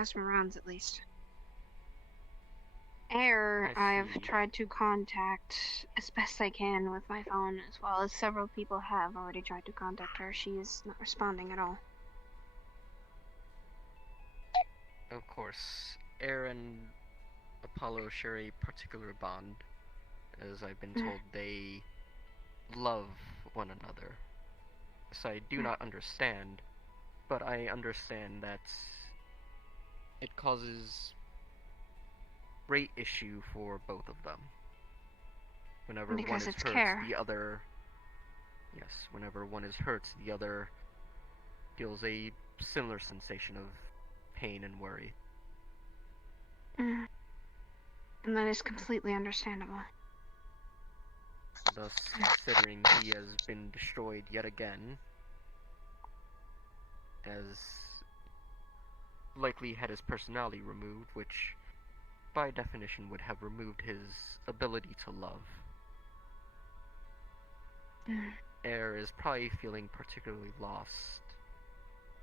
plasma rounds at least. Air, I I've see. tried to contact as best I can with my phone, as well as several people have already tried to contact her. She is not responding at all. Of course, Air and Apollo share a particular bond. As I've been told, they love one another. So I do not understand, but I understand that it causes great issue for both of them. Whenever one Because is it's hurt, care. the other. Yes, whenever one is hurt, the other feels a similar sensation of pain and worry. And that is completely understandable. Thus, considering he has been destroyed yet again, has likely had his personality removed, which by definition would have removed his ability to love. Air is probably feeling particularly lost,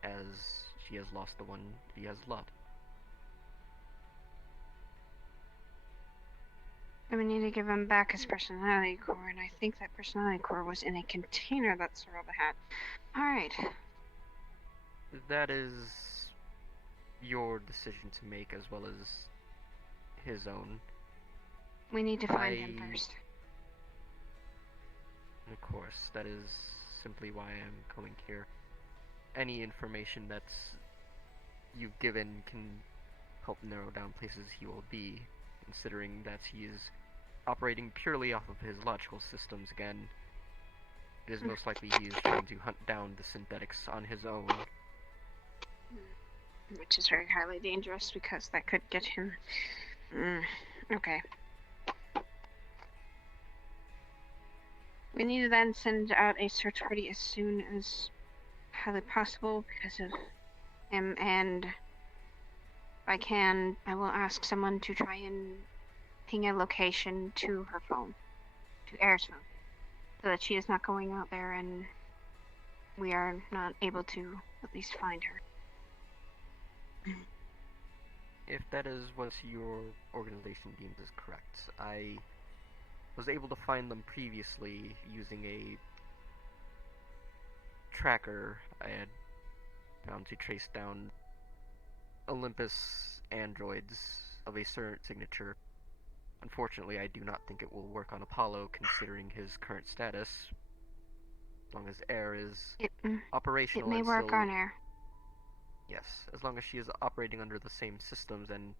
as she has lost the one he has loved. And we need to give him back his personality core, and I think that personality core was in a container that Sorrel had. Alright. That is your decision to make as well as his own. We need to find him first. Of course, that is simply why I'm coming here. Any information that's you've given can help narrow down places he will be, considering that he is operating purely off of his logical systems again. It is most likely he is trying to hunt down the synthetics on his own. Which is very highly dangerous because that could get him. Okay. We need to then send out a search party as soon as highly possible because of him, and if I can, I will ask someone to try and ping a location to her phone, to Air's phone, so that she is not going out there and we are not able to at least find her. If that is what your organization deems is correct, I was able to find them previously using a tracker I had found to trace down Olympus androids of a certain signature. Unfortunately, I do not think it will work on Apollo considering his current status. As long as Air is operational it may and work still... on Air. Yes, as long as she is operating under the same systems and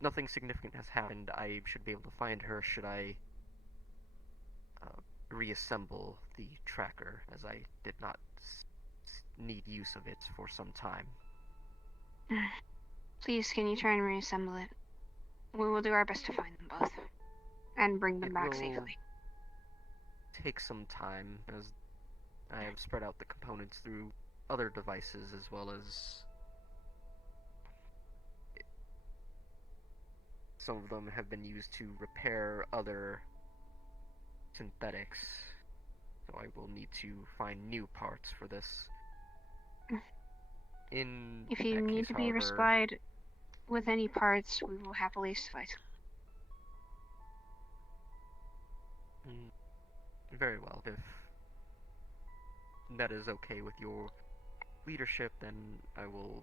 nothing significant has happened, I should be able to find her should I reassemble the tracker, as I did not need use of it for some time. Please, can you try and reassemble it? We will do our best to find them both and bring them back safely. Take some time, as I have spread out the components through other devices as well as some of them have been used to repair other synthetics, so I will need to find new parts for this. If you need to be resupplied with any parts, we will happily suffice. Very well. If that is okay with your leadership, then I will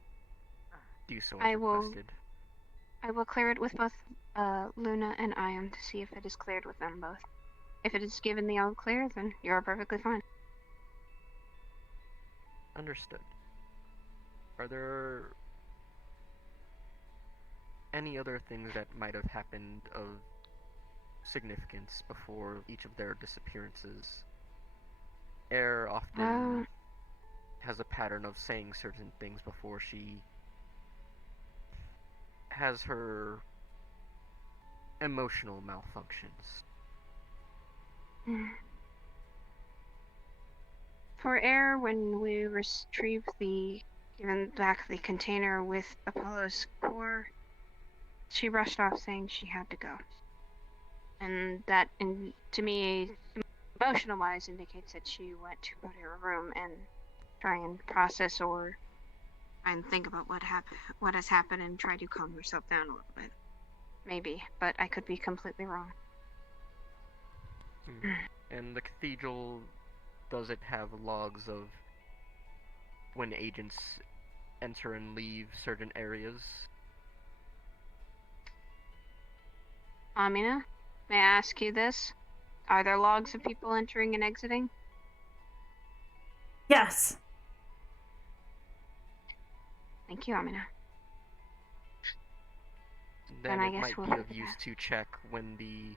do so as requested. I will clear it with both Luna and Ion to see if it is cleared with them both. If it is given the all clear, then you're perfectly fine. Understood. Are there any other things that might have happened of significance before each of their disappearances? Air often has a pattern of saying certain things before she has her emotional malfunctions. For Air, when we retrieved given back the container with Apollo's core, she rushed off saying she had to go. And that, to me, emotional-wise, indicates that she went to go to her room and try and process or and think about what has happened, and try to calm yourself down a little bit. Maybe, but I could be completely wrong. And the cathedral, does it have logs of when agents enter and leave certain areas? Amina, may I ask you this? Are there logs of people entering and exiting? Yes. Thank you, Amina. Then I it guess might we'll be look of at use that. to check when the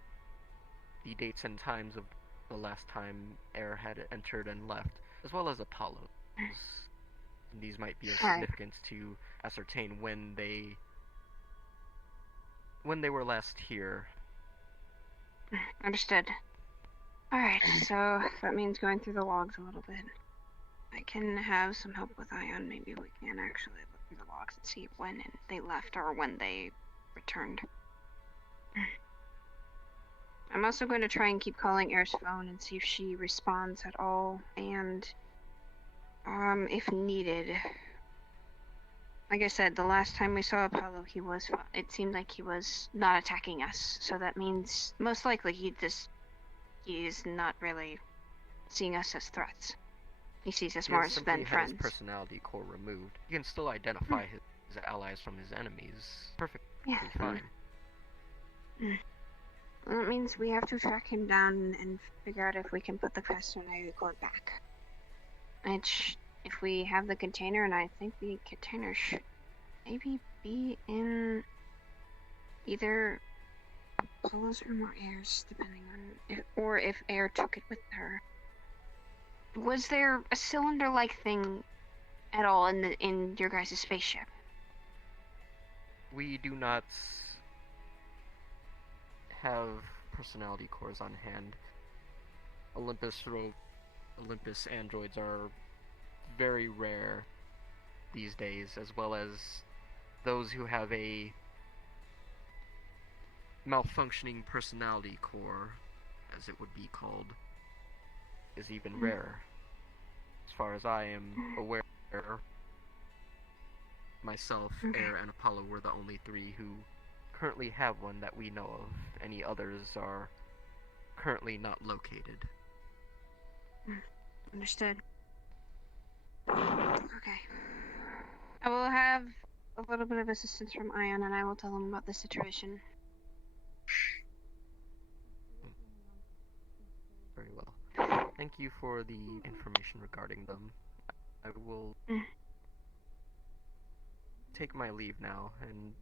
dates and times of the last time Air had entered and left, as well as Apollo's. These might be of All right. significance to ascertain when they were last here. Understood. All right, so that means going through the logs a little bit. I can have some help with Ion. Maybe we can actually look through the logs and see when they left or when they returned. I'm also going to try and keep calling Air's phone and see if she responds at all, and if needed. Like I said, the last time we saw Apollo, it seemed like he was not attacking us, so that means most likely he is not really seeing us as threats. He sees us more as simply than had friends. his personality core removed. He can still identify his allies from his enemies. Perfectly fine. Well, that means we have to track him down and figure out if we can put the questionnaire code back. If we have the container, and I think the container should maybe be in either Apollo's room or Air's, depending on if Air took it with her. Was there a cylinder-like thing at all in your guys' spaceship? We do not have personality cores on hand. Olympus androids are very rare these days, as well as those who have a malfunctioning personality core, as it would be called, is even rarer. As far as I am aware, myself, Air, and Apollo were the only three who currently have one that we know of. Any others are currently not located. Understood. Okay. I will have a little bit of assistance from Ion, and I will tell him about the situation. Very well. Thank you for the information regarding them. I will take my leave now and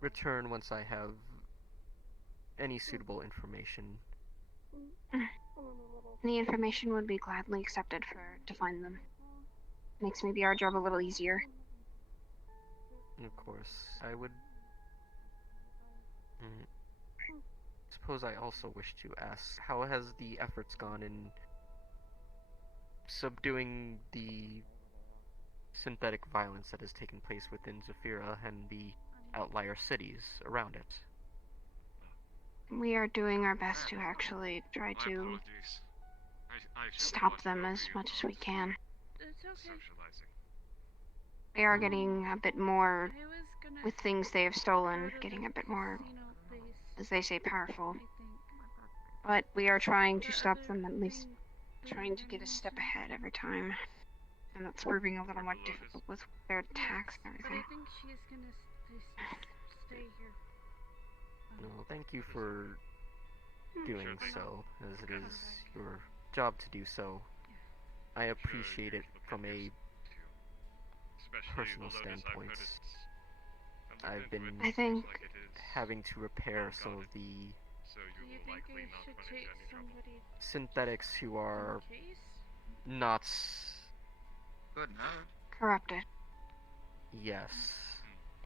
return once I have any suitable information. Any information would be gladly accepted to find them. Makes maybe our job a little easier. And of course, I would suppose I also wish to ask, how has the efforts gone in subduing the synthetic violence that has taken place within Zafira and the outlier cities around it? We are doing our best to actually try to stop them as much as we can. It's okay. They are getting a bit more, with things they have stolen, getting a bit more, as they say, powerful. But we are trying to stop them, at least trying to get a step ahead every time. And that's proving a little more difficult with their attacks and But I everything. think she's gonna stay here. No, thank you for doing so, as it is your job to do so. I appreciate it from a personal standpoint. I've been I think having to repair some of the Do you think I should take somebody synthetics who are in case? not. Good enough. corrupted. Yes.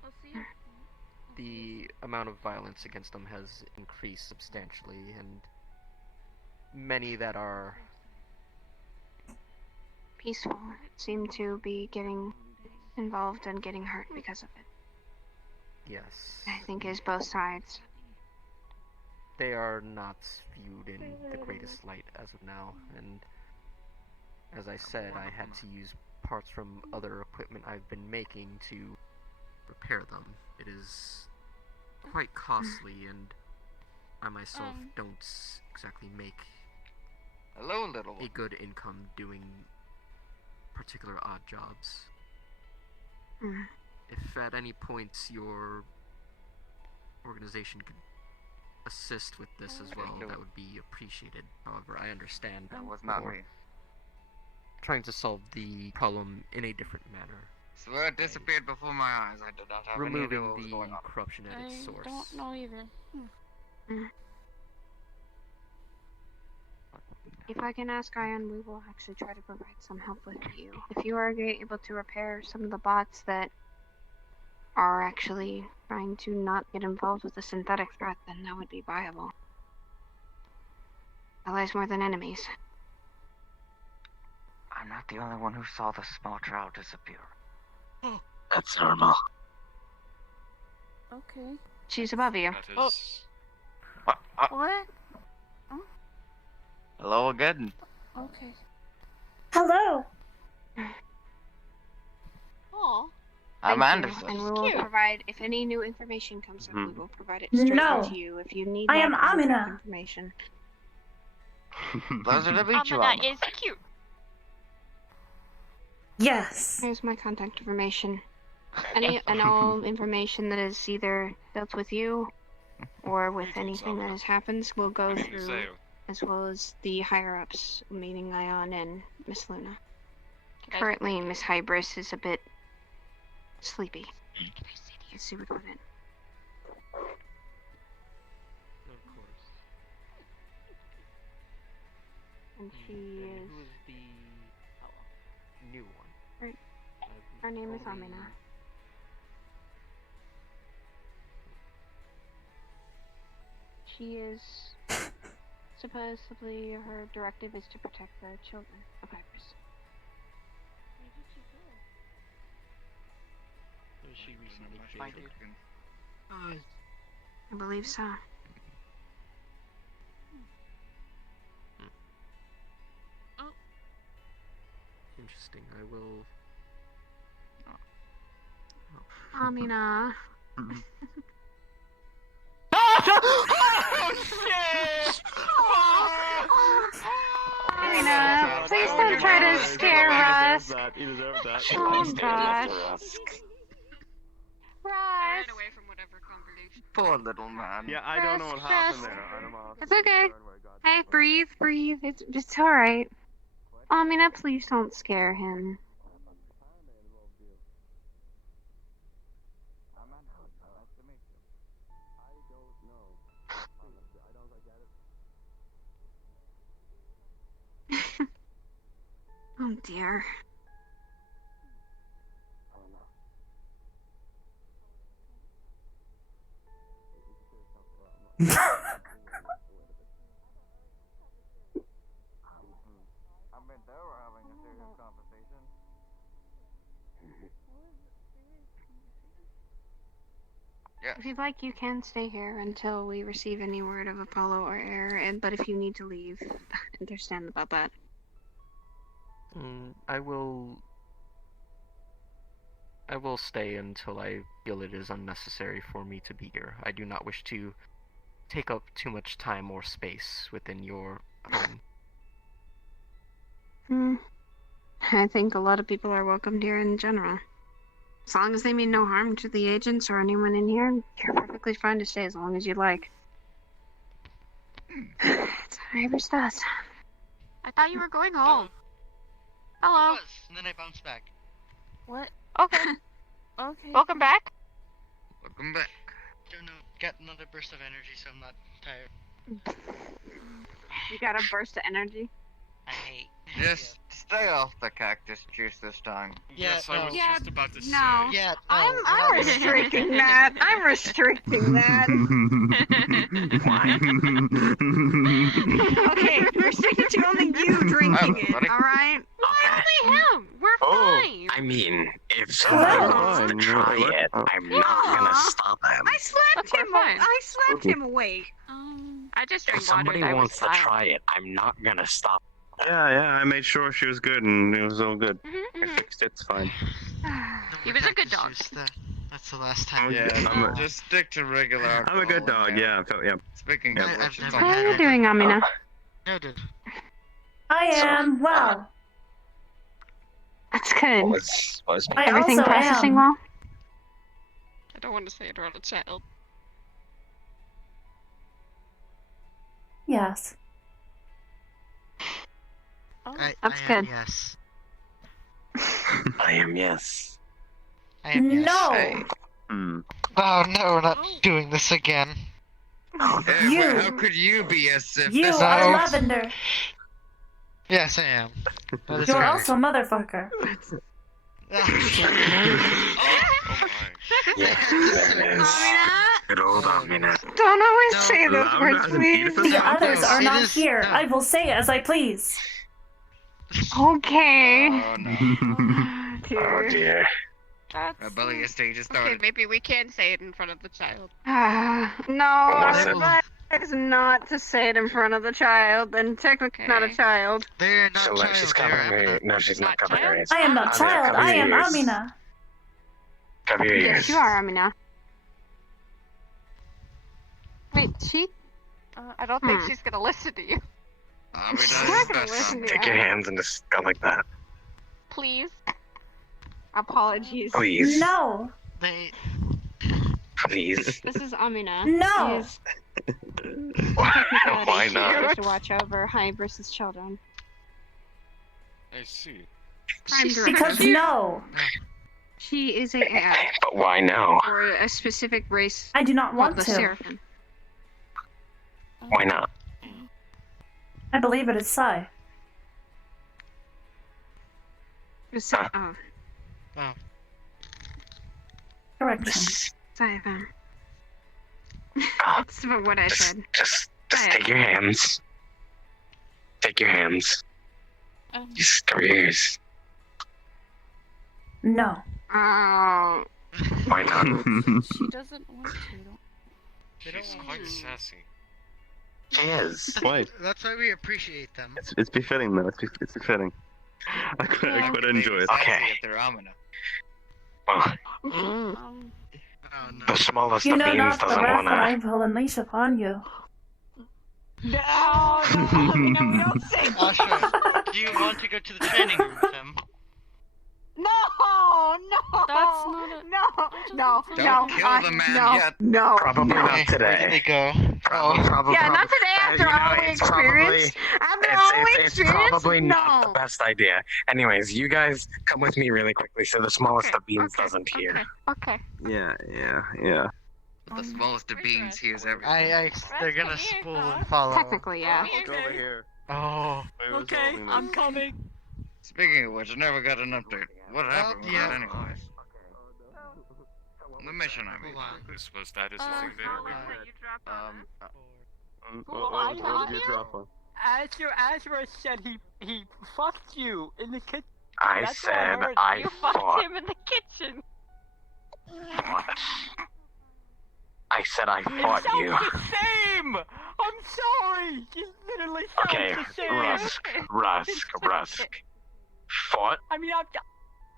I'll see you. The amount of violence against them has increased substantially, and many that are Peaceful seem to be getting involved and getting hurt because of it. yes. I think is both sides. They are not viewed in the greatest light as of now, and as I said, I had to use parts from other equipment I've been making to repair them. It is quite costly, and I myself don't exactly make Hello, little a one. good income doing particular odd jobs. If at any point your organization could assist with this as well, that would be appreciated. However, I understand That was not me. trying to solve the problem in a different manner. So it disappeared before my eyes. I did not have any idea Removing what was going the on. corruption at its source. I don't know either. If I can ask Ion, we will actually try to provide some help with you. If you are able to repair some of the bots that are actually trying to not get involved with the synthetic threat, then that would be viable. Allies more than enemies. I'm not the only one who saw the small child disappear. That's normal. Okay. She's above you. That is... What? Hello again. Okay. Hello. Aw. Thank I'm you, and we will provide, if any new information comes up, we will provide it straight No. to you. If you need I am more contact Amina. information. Pleasure to meet you, Amina Alma. is cute. Yes. Here's my contact information. Any and all information that is either dealt with you or with anything that has happened will go through, as well as the higher-ups, meaning Ion and Miss Luna. Currently, Miss Hybris is a bit sleepy. Let's see what we're in. Of course. And she And is... who is the new one? Right. I've Her name is only- Amina. She is... Supposedly, her directive is to protect the children of Hybris. Was she recently I created? I believe so. Interesting. I will. Amina. Amina, please don't try to scare us. He deserved that. Oh gosh. I Russ. ran away from whatever conversation. Poor little man. Yeah, I don't know what happened Just- there. I don't know. It's okay. Hey, breathe, breathe. It's alright. Amina, please don't scare him. Oh dear. I mean, they were having a serious conversation. Yes. If you'd like, you can stay here until we receive any word of Apollo or Air, but if you need to leave, understand about that. I will. I will stay until I feel it is unnecessary for me to be here. I do not wish to take up too much time or space within your home. I think a lot of people are welcomed here in general. As long as they mean no harm to the agents or anyone in here, you're perfectly fine to stay as long as you'd like. It's how Iris does. I thought you were going home. I Hello. was, and then I bounced back. What? Okay. Okay. Welcome back. Welcome back. Don't know, got another burst of energy, so I'm not tired. You got a burst of energy. I hate. Just stay off the cactus juice this time. Yes, I was Yeah, just about to say. no. Yeah, I'm no, restricting that. I'm restricting that. Okay, restricted to only you drinking it, buddy. alright? Only him. We're Oh. fine. I mean, if somebody Oh. wants to try it, I'm not gonna Aw. stop him. I slapped We're him. fine. I slapped him awake. I just If drank somebody water. That wants was to fine. try it, I'm not gonna stop Yeah, I made sure she was good, and it was all good. I fixed it, it's fine. He was a good dog. That's the last time. I'm a- Just stick to regular alcohol. I'm a good dog, yeah. Yeah. Speaking Yeah. of which, I've it's never on How are had you it. doing, Amina? Noted. I am well. That's good. Was I Everything also processing am. well? I don't want to say it around a child. Yes. Oh, That's I am good. yes. I am, yes. I am yes. No. Hmm. Oh no, we're not doing this again. Hey, You. wait, how could you be as if You this are No. lavender. Yes, I am. That is You're correct. also motherfucker. Good old Amina. Don't always No, say those Lavender words, as an please. Oedipus? The others are it not is- here. no. I will say as I please. Okay. Oh no. Oh Dear. dear. That's Rebellious stage has okay. started. Maybe we can say it in front of the child. No, was it? that is not to say it in front of the child, and technically not a Okay. child. They're not So, child, she's they're covering her. Amina. No, she's not Not covering her child? ears. I am not Amina, child. cover I your am ears. Amina. Cover your Yes, ears. you are, Amina. Wait, she? I don't think Hmm. she's gonna listen to you. Amina She's is not gonna best listen on. to Take your hands and just go like that. Please. Apologies. Please. No. They. Please. This is Amina. No. She's Why technicality. She's not? supposed to watch over high versus children. I see. Prime directive. Because no. She is a AI But why now? for a specific race I do not called want the to. Seraphim. Why not? I believe it is Psy. Oh, Correction. Seraphim. Ah, That's what I said. just take your hands. Take your hands. Just cover your ears. No. Oh. Why not? she doesn't want to. She's quite sassy. She is. Why? That's why we appreciate them. It's befitting though. It's befitting. I quite enjoy it. Okay. If they're Amina. Well, Um, Oh no. the smallest You of know beans not the doesn't wrath that I wanna. will unleash upon you. No, Amina, we don't say Asha, do you want to go to the training room with him? No, no. That's not a- No, Don't no, kill the man no, yet. no. Probably not Where did today. they go? Probably. Yeah, not today after all we experienced. After all we It's experienced, probably not the no. best idea. Anyways, you guys come with me really quickly so the smallest of beans Okay, doesn't hear. Okay. Yeah. The smallest of beans hears everything. They're gonna spool and follow. Technically, yeah. Over here. Oh. Okay, I'm coming. Speaking of which, I never got an update. What happened with yeah. that anyways? The mission, I mean. Hold on. This was status Uh, What did you drop on? Azra said he fucked you in the kitchen. I That's what I said heard. I You fought. fucked him in the kitchen. What? I said I fought It sounds you. the same. I'm sorry. It literally sounds Okay, the same. Rusk. Fought? I mean,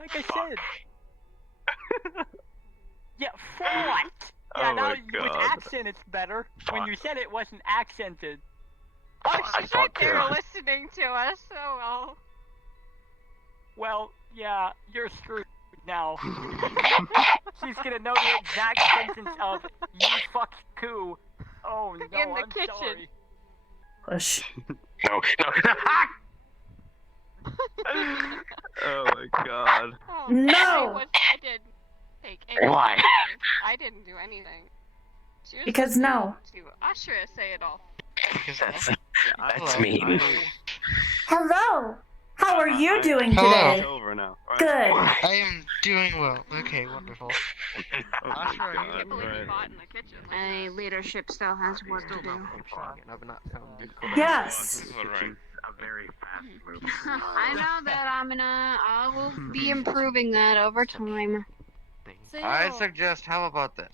like I Fuck. said. Yeah, fought. Yeah, Oh now my with God. accent it's better. When Fuck. you said it wasn't accented. I She's fought right there too. listening to us. Oh well. Well, yeah, you're screwed now. She's gonna know the exact sentence of "you fucked coo." Oh no, In the I'm kitchen. sorry. Push. No. Ah! Oh my god. Oh, No! I didn't take any. Why? I didn't do anything. She was Because listening no. To Ashra say it all. That's mean. Hello. How are you doing Hello. today? It's over now. Alright. Good. I am doing well. Okay, wonderful. Oh my Ashra, god. I believe Right. you fought in the kitchen. Like My that. leadership still has work to do. I've not found it. Yes. A very fast move. I know that, Amina. I will be improving that over time. I Theo, suggest, how about this?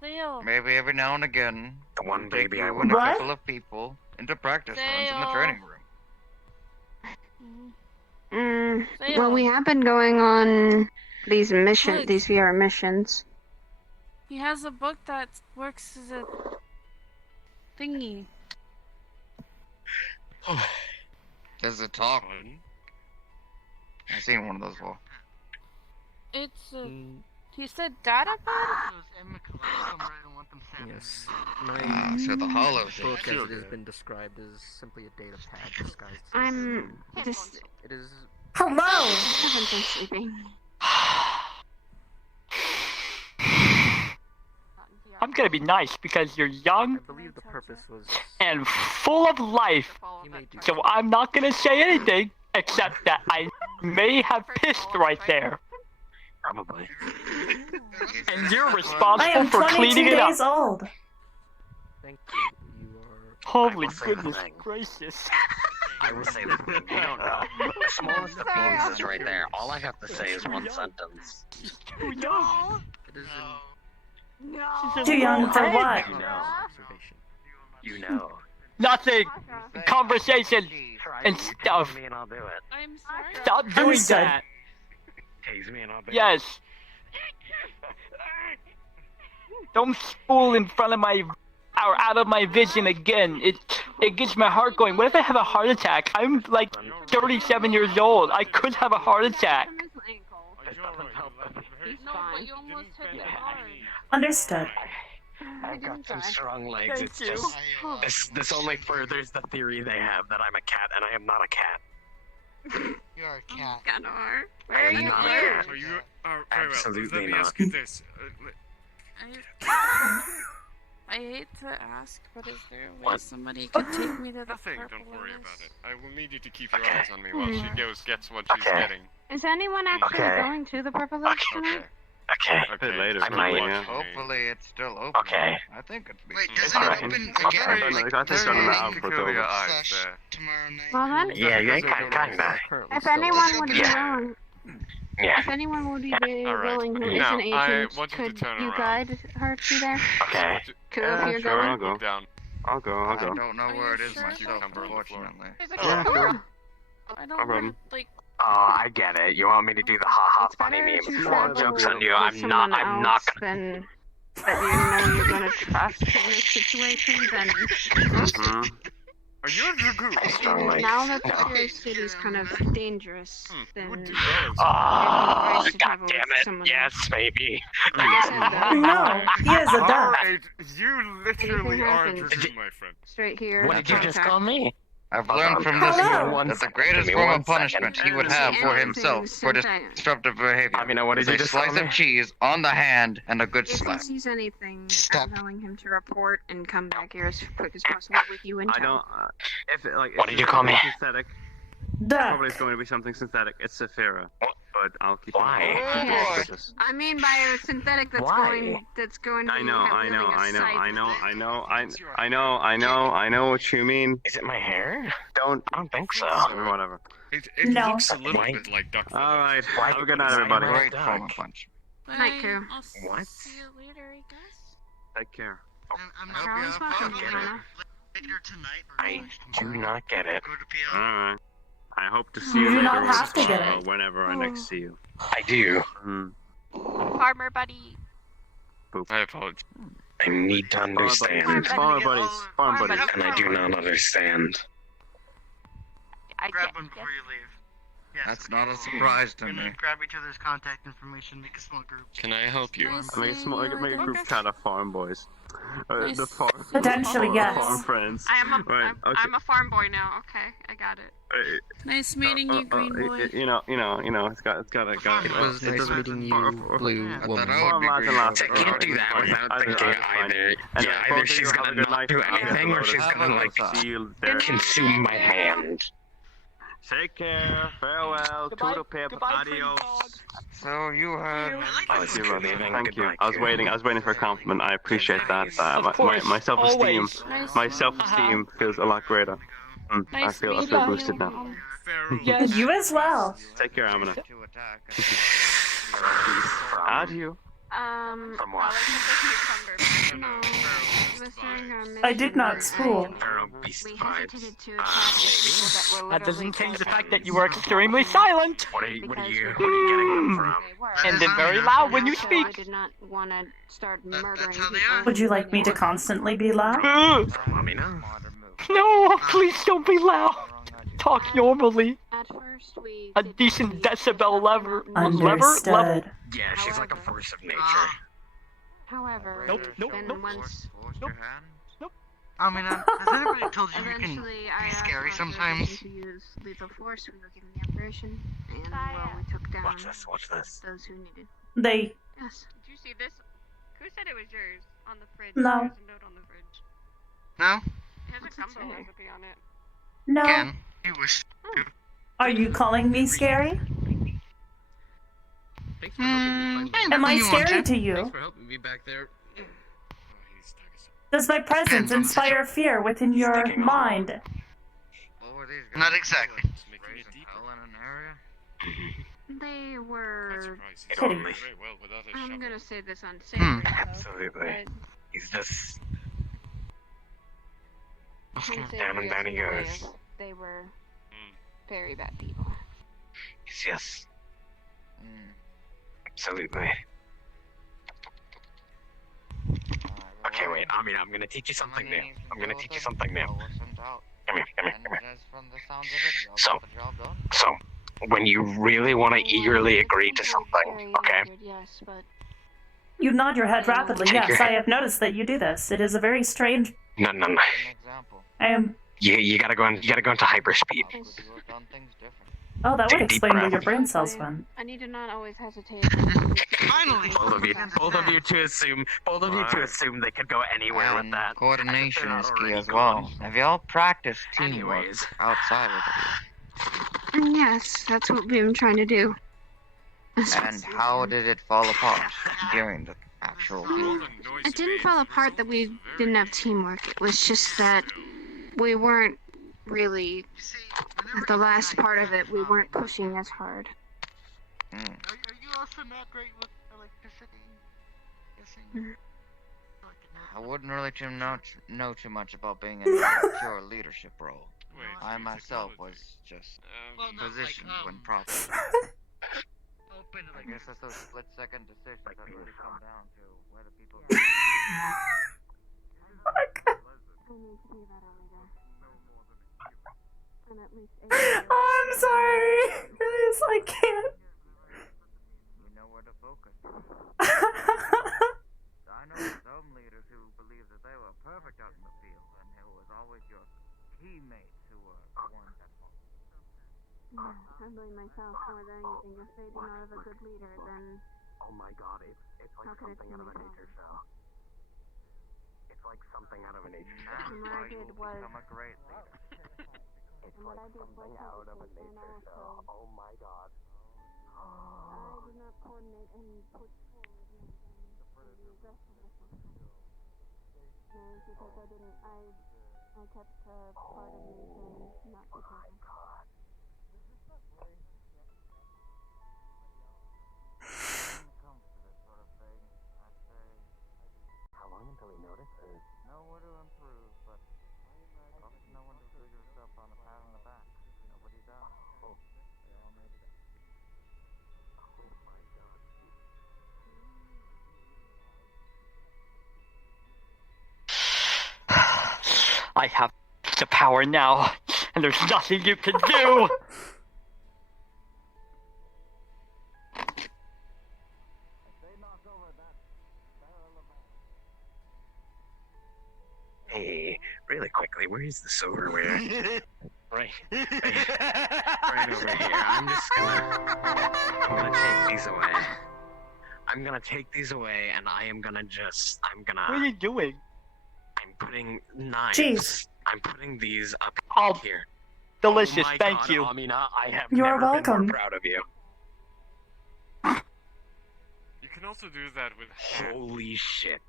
Theo, Maybe every now and again, The one take baby I you want. and a What? couple of people into practice runs in the Theo. training room. Well, we have been going on these missions, Look. these VR missions. He has a book that works as a thingy. Does it talk? I've seen one of those before. It's a. He said data pad? Yes. My So the hollow book, thing. as it has been described, is simply a data pad disguised as I'm just. It is. Hello! I haven't been sleeping. I'm gonna be nice because you're young I believe the purpose was. and full of life. You may do So I'm not gonna say anything except that I may have pissed right there. Probably. And you're I responsible am for 22 cleaning it up. days old. Thank you. You are. Holy I will say the goodness thing. gracious. I will say this thing. You don't know. The smallest of beans is right there. All I have to say is one sentence. She's too young. It is She's Too young for what? You know. observation. You know. Nothing. Conversation Try and it. You stuff. Tase me and I'll do it. I'm sorry. Stop doing Understood. that. Tase me and I'll do it. Yes. Don't spool in front of my or out of my vision again. It gets my heart going. What if I have a heart attack? I'm like 37 years old. I could have a heart attack. From his ankle. It doesn't help. He's No, fine. but you almost hit it hard. Understood. I've got some strong legs. Thank It's you. just this only furthers the theory they have that I'm a cat and I am not a cat. You're a cat. Gunnar. I Where are am you not a here? cat. So you are very well. Absolutely Let me not. ask you this. I hate to ask, but is there a way What? somebody could take me to the Nothing. purple Don't worry Lotus? about it. I will need you to keep your Okay. eyes on me while she gets what she's Okay. getting. Is anyone actually Okay. going to the Purple Lake tonight? Okay. A bit later. I might. Yeah. Hopefully it's still open. Okay. I think it's. Wait, it's doesn't it Alright. open Okay. again? I Like, think it's on an hour before it's over. slash tomorrow night? Well then, Yeah, Because kinda. currently if still anyone open. would be Yeah. willing, Yeah. if anyone would be Alright. willing who is Now, an I agent, want you to could turn you around. guide her to there? Okay. Two Yeah, of you sure, I'll going? go. Look down. I'll go. I don't know Are where it you is sure? myself, Cucumber on the floor. unfortunately. There's a Yeah, cucumber. sure. I No don't problem. want to, like, Oh, I get it. You want me to do the haha It's funny better memes to and No, all travel jokes on you. with I'm not someone gonna. else than that you know you're gonna trust in this situation than Mhm. Are you a dragoon? I strongly. now that the No. Fear City's kind of dangerous, You then would do well as Oh, Advice to god travel with damn it. someone Yes, baby. No, he is a duck. Alright, you literally Anything are a happens. dragoon, my friend. straight here. What did you just call me? I've learned from this Hello. one that the greatest form of punishment he would have for himself for disruptive behavior Amina, what did is you a just call slice me? of cheese on the hand and a good If he slap. sees anything, Stop. I'm telling him to report and come back here as quick as possible with you in I town. don't. If it, like, What if did you it's call me? Synthetic. Duck. Probably it's going to be something synthetic. It's Saphira. But I'll keep it Why? suspicious. I mean by a synthetic that's Why? going to I be know what you mean. Is it my hair? Don't. I don't think so. Or whatever. It No. looks a little Why? bit like duck feathers. Alright. Why- Have a good night, why everybody. am I- Great form of punishment. Night, Koo. I'll What? see you later, I guess. Take care. I'm You're always welcome, Amina. later tonight. I do not get it. Go to PL. Alright. I hope to see You you do later. not have to get or it. whenever I next see you. I do. Hmm. Farmer buddy. I apologize. I need to understand. Farmer buddies. Farmer buddies. And I do not understand. I Grab get one before you leave. Yes. That's not a surprise to We're gonna me. grab each other's contact information, make a small group. Can I help you? Nice Make a small, seeing you make a group again. chat of farm boys. Nice The farm. Potentially, yes. Farm friends. I'm Right, okay. a farm boy now. Okay, I got it. Nice meeting you, green boy. You know, it's got Farm It was It nice doesn't- meeting you, blue I thought woman. I would Farm be lads and green. lads. I can't do that without thinking either. Yeah, either she's gonna not do anything or she's gonna like see you there. consume my hand. Take care. Farewell. Goodbye, Toodle pip. goodbye, pretty Adios. dog. So you had. Thank you for leaving. Thank you. Goodbye, I was Koo. waiting. I was waiting for a compliment. I appreciate that. Of course, My self-esteem. always. Nice My self-esteem feels a lot greater. I Nice feel meeting boosted you. now. Yes. You as well. Take care, Amina. To attack. Adieu. Um, From I what? like the cucumber. no. was during our mission. I did not spool. Beast We vibes. hesitated to attack people that were That literally doesn't change the close fact that you were extremely silent. What are you because getting we them were from? they were. And then very loud when you Also, speak. we did not want to start murdering that's how they people. are. Would you like me to constantly be loud? Amina? No, please don't be loud. Talk normally. At first, we A did decent use decibel level. Understood. Yeah, she's like a force of nature. However, Nope, nope, then nope. once I mean, has anybody told you you can eventually I be asked scary for sometimes? authorization to use lethal force, we were given the operation, and well, we took down Watch this. those who needed. They. Yes. Did you see this? Who said it was yours on the fridge? No. There's a note on the fridge. No? It has What's a it gumbo say? recipe on it. No. Again, you wish. Are you calling me scary? Thanks for helping me find Am I you want scary to. to you? Thanks for helping me back there. Does my presence Depends on the inspire fear within your taking off. mind? Not exactly. They were. Kidding. I'm gonna say this unsavory, though, Absolutely. but He's just unsavory down and down as he in the way goes. of They were very bad people. Yes. Absolutely. Okay, wait, Amina, I'm gonna teach you something new. Come here. So, when you really want to eagerly agree to something, okay? Yes, but You nod your head rapidly. Shake your Yes, I head. have noticed that you do this. It is a very strange. No. I am. You gotta go into hyperspeed. Oh, that would Take a deep explain where breath. your brain cells went. I need to not always hesitate. Finally! Both of you to assume they could go anywhere with And that. coordination They're is not key already as well. gone. Have y'all practiced teamwork Anyways. outside of Yes, that's what we've been trying to do. it? And how did it fall apart during the actual field? It didn't fall apart that we didn't have teamwork. It was just that we weren't really. The last part of it, we weren't pushing as hard. Are you also not great with electricity? Guessing? I wouldn't really know too much about being in a pure leadership role. I myself was just Well, no, positioned like, when proper. open to I guess that's those split-second decisions that really come down to whether people. I need to be that earlier. And at least I'm sorry. I can't. You know where to focus. I know some leaders who believe that they were perfect out in the field, and it was always your teammates who were the ones at fault. I blame myself more than anything. If they do not have a good leader, then Oh my god, it's How like could it something out of a be nature show. It's like something out of a nature show. Now And what I you did will was- become a great leader. It's and what like I did was something out of a hesitate, and nature show. also Oh my god. I did not coordinate and push forward and be aggressive with myself. And it was because I kept part of me saying not to take it. When it comes to this sort of thing, I'd say How long until he notices? know where to improve, but also know when to give yourself on a pat on the back. Nobody does. They all made it up. Oh my god. I have the power now, and there's nothing you can do. Hey, really quickly, where's the silverware? Right over here. I'm gonna take these away. I'm gonna take these away, and I'm What are you doing? I'm putting knives. Jeez. I'm putting these up Oh, here. delicious. Oh my Thank god, you. Amina, I have You're never been welcome. more proud of you. You can also do that with hands. Holy shit.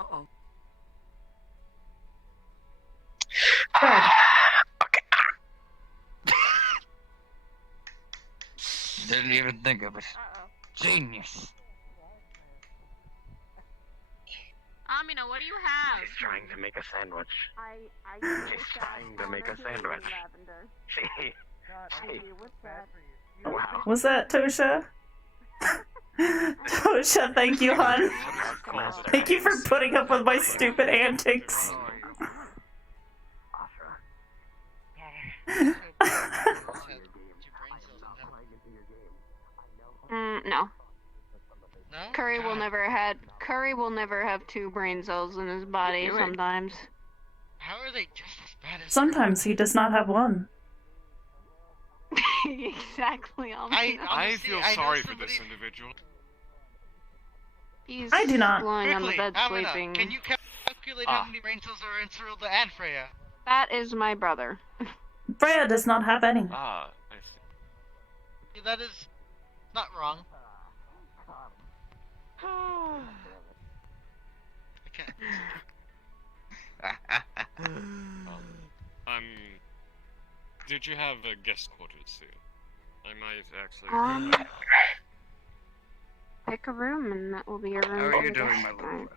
Uh-oh. Fred. Okay. Didn't even think of it. Genius. Amina, what do you have? She's trying to make a sandwich. I She's trying to make a sandwich. She. Wow. Was that Tosha? Tosha, thank you, hon. Thank you for putting up with my stupid antics. No. No? Curry will never have 2 brain cells in his body sometimes. How are they just as bad as Sometimes he does not have one. Exactly. I feel sorry for this individual. He's I do not. lying on the Quickly, bed Amina, sleeping. can you calculate how many brain cells are in Cerilda and Freya? That is my brother. Freya does not have any. I see. Yeah, that is not wrong. I can't. Did you have guest quarters here? I might actually. Pick a room, and that will be your room. How are for you the doing, guest my little night.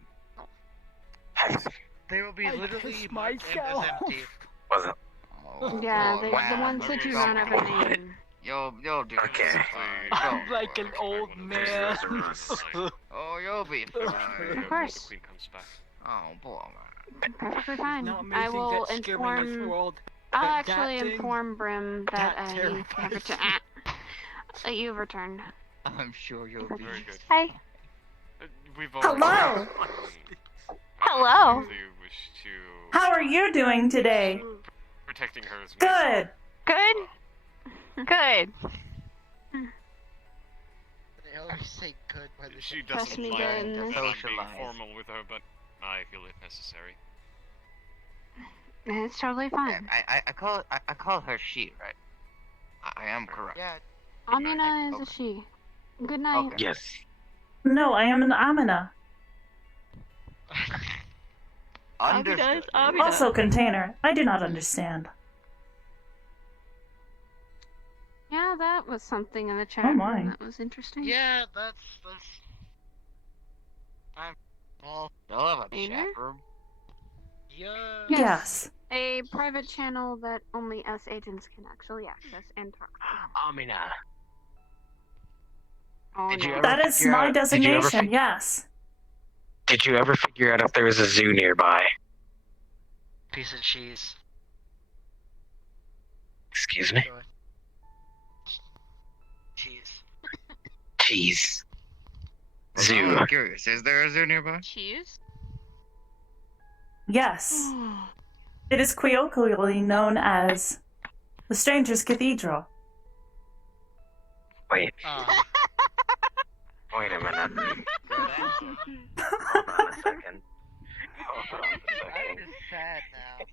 friend? They will be literally marked as empty. Was it? Oh, Yeah, Lord, the wow. ones that do not have a name. You'll do Okay. fine. I'm Don't like an worry. old man. Oh, you'll be fine. Of course. Queen comes back. Oh, boy. Perfectly fine. Not I amazing will that scaring this inform. world. I'll That actually thing, inform Brim that that you've returned. I'm sure you'll be. Very good. Hi. We've Hello. Hello. Do you wish to How are you doing today? protecting her as Good. Good. Good. They always say good by the She Trust doesn't me, like Ben. that I'm being Socialize. formal with her, but I feel it necessary. It's totally fine. I call her she, right? I am correct. Yeah. Amina is a Okay. she. Good night. Okay. Yes. No, I am an Amina. Understood. Also container. I do not understand. Yeah, that was something in the chat. Oh my. That was interesting. Yeah, that's. I'm. Well, You'll have a Painter? chat room. yeah. Yes. A private channel that only us agents can actually access and talk to. Amina. Oh, Did you no. ever That is figure my out- did you ever designation, fig- yes. Did you ever figure out if there was a zoo nearby? Piece of cheese. Excuse me? Cheese. Cheese. Oh, Zoo. I'm curious. Is there a zoo nearby? Cheese? Yes. It is colloquially known as the Stranger's Cathedral. Wait, Uh, wait a minute. Hold on a second. Hold on a I'm second. just sad now.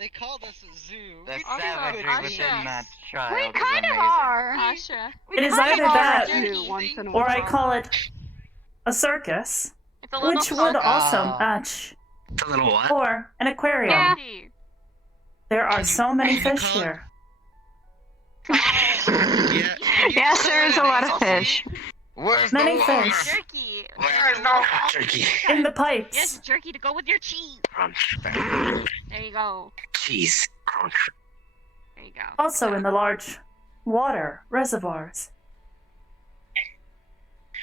They called us a zoo. The Also, savagery Asha. within that child We is kind of amazing. are. Asha. It is Kind either of are that, too, once in a or I while. call it a circus, It's a little which would circus. also Ah. match, It's a little what? or an aquarium. Yeah. There are Can you- so many can you fish call it- here. Yeah. Yes, there is a lot of fish. Where's Many the fish. Jerky. Where's no turkey? In the Yes, pipes. jerky to go with your cheese. Crunch. There you go. Cheese. Crunch. There you go. Also in the large water reservoirs.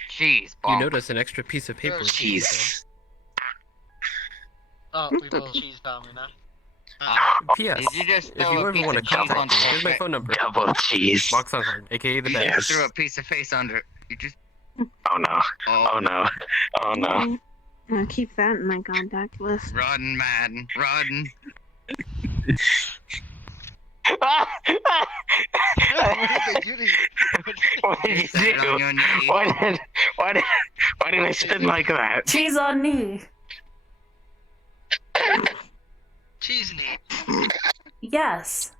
Cheese You bonk. notice an extra piece of paper. Cheese. Oh, we both cheese Amina. P.S. Did you just If throw you a ever piece want to of cheese contact on me, here's my top? phone number. Double cheese. Box on hard, aka the bed. Yes. Threw a piece of face under it. You just. Oh no. Oh no. Oh no. I'll keep that in my contact list. Run, man. Run. What did you Sit on do? your knee. Why did I spin like that? Cheese on knee. Cheese knee. Yes.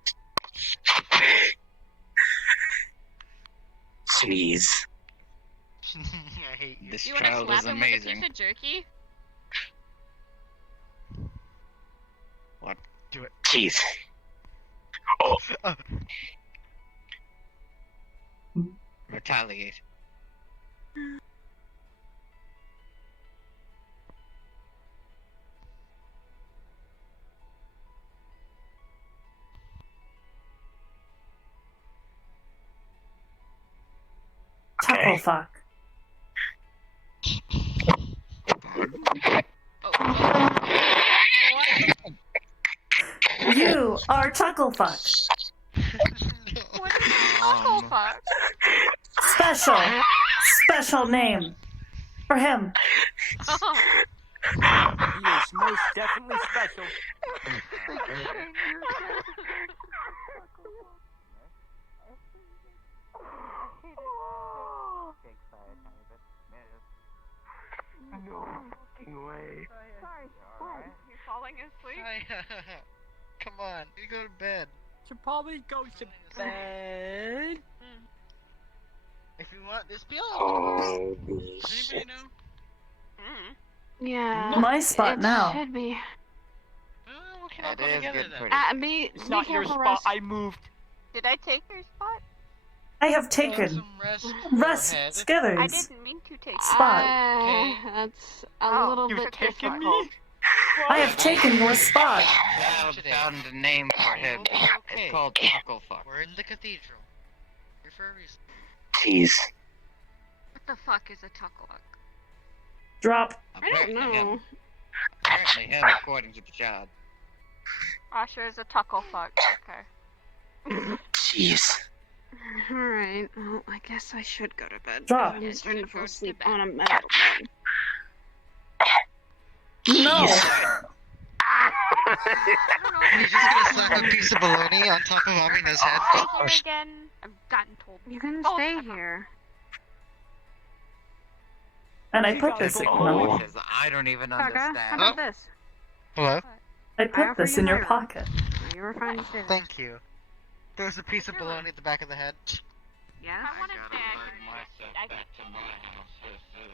Cheese. I hate you. This You wanna child slap is him with a amazing. piece of jerky? What? Do it. Cheese. Oh, Retaliate. Tuckle fuck. You are Tuckle fuck. What is Tuckle fuck? Special name for him. Oh. He is most definitely special. No fucking way. Sorry, you're falling asleep? Come on, you go to bed. Should probably go to bed. If you want this pill, Holy does shit. anybody know? Yeah. My spot it now. Should be. Oh, we can That all go is together good then. pretty. Be It's not your careful, spot. Russ. I moved. Did I take your spot? I have Want taken some rest, Russ Head? I Skithers. didn't mean to take Spot. That's a Oh, little You've bit taken difficult. me? I have taken your spot. I found a name for him. It's called Tuckle fuck. We're in the cathedral. Here for a reason. Jeez. What the fuck is a tuckle fuck? Drop. I don't know. Apparently him, according to the child. Asher is a tuckle fuck. Okay. Jeez. Alright, well, I guess I should go to bed. Drop. I'm Yeah, starting to should fall go to asleep bed. on a metal bed. No. You're just gonna slap a piece of bologna on top of Amina's head? Stay here again. I've gotten told. You can Oh, stay I'm not- here. And I put this. Oh. I don't even Saga, how understand. about this? Hello? I I put offer this you in your my room. pocket. You were fine to stay there. Thank you. There's a piece of bologna at the back of the head. Yeah? I want to stay.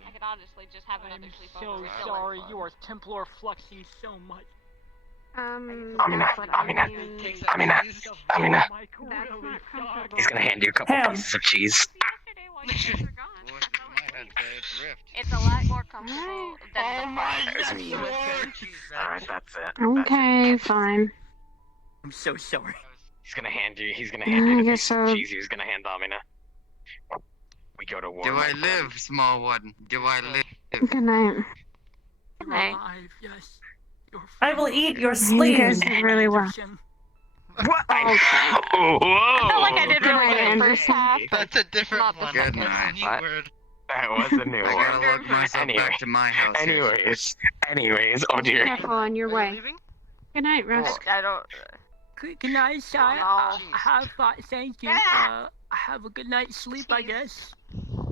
I could honestly just have another I'm sleepover. so with sorry. Dylan. You are Templar fluxing so much. Amina, that's what I Amina, mean. Amina, Amina. Mike That's really not comfortable. He's gonna hand you a couple Ham. pieces of cheese. Yesterday while you guys were gone. Drift. It's a lot more comfortable than the There's first. me. Alright, that's it. Okay, fine. I'm so sorry. He's gonna hand you I the guess piece of so. cheese he was gonna hand Amina. We go to war. Do my I friend. live, small one? Do I live? Good night. Hey. Alive, yes. You're I will eat your You spleen. guys did really well. What? Okay. I felt like I did really Good good in the night, first half. That's a different Not the one. Good second night. half, Neat but... word. That was a new I gotta one. look myself Anyway. back to my house. here. Anyways, oh Be dear. careful on your Are you way. leaving? Good night, Russ. I don't... Good night, Shia. Oh, no. Have thank you. Have a good night's sleep, I guess.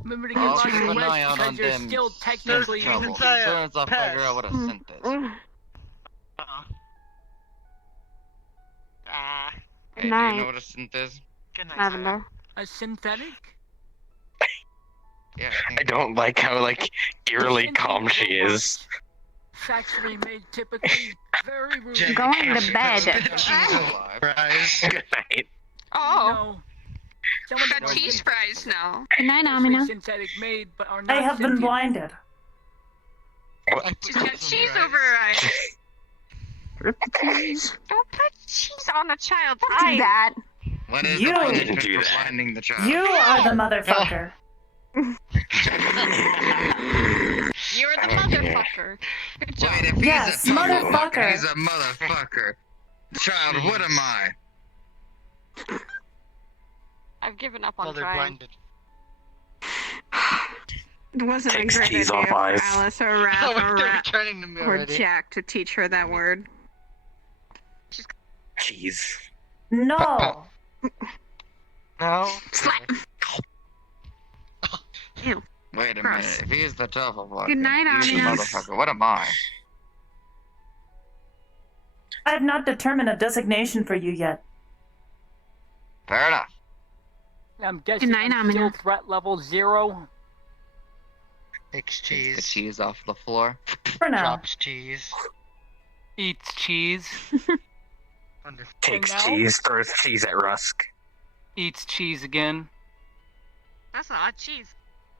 Remember to get I'll lots keep of an eye rest out on because you're them. still technically. Trouble. As Messiah, soon as I figure out what a synth is. Good Hey, do you night. know what a synth is? Good night, Lavender. A synthetic? Yeah. I don't like how eerily calm she is. Factory made typically very rude. Jenny, Going to bed. Fries. Good night. Oh, No. Someone got knows cheese it. fries now. Good night, Mostly Amina. synthetic made, but are not I have been sentient. blinded. She's got cheese over her eyes. Rip the cheese. Don't put cheese on a child's Don't do eyes. that. What is You the didn't punishment do for that. blinding the child? You are the motherfucker. You're the motherfucker. Good job. Wait, if he's Yes, a tuckle fuck, motherfucker. he's a motherfucker. Child, what am I? I've given up on Well, they're trying. blinded. It wasn't Takes a great cheese idea off for eyes. Alice or Oh, Raph or, they're Ra- returning to me or already. Jack to teach her that word. Cheese. No. No? Slap. Ew. Wait a Gross. minute, if he's the tuckle fuck, Good night, he's the Amina. motherfucker. What am I? I have not determined a designation for you yet. Fair enough. I'm guessing night, I'm still Amina. threat level 0. Takes Takes the cheese. cheese off the floor. For now. Drops cheese. Eats cheese. Wonderful. Takes now? cheese, throws cheese at Rusk. Eats cheese again. That's a lot of cheese.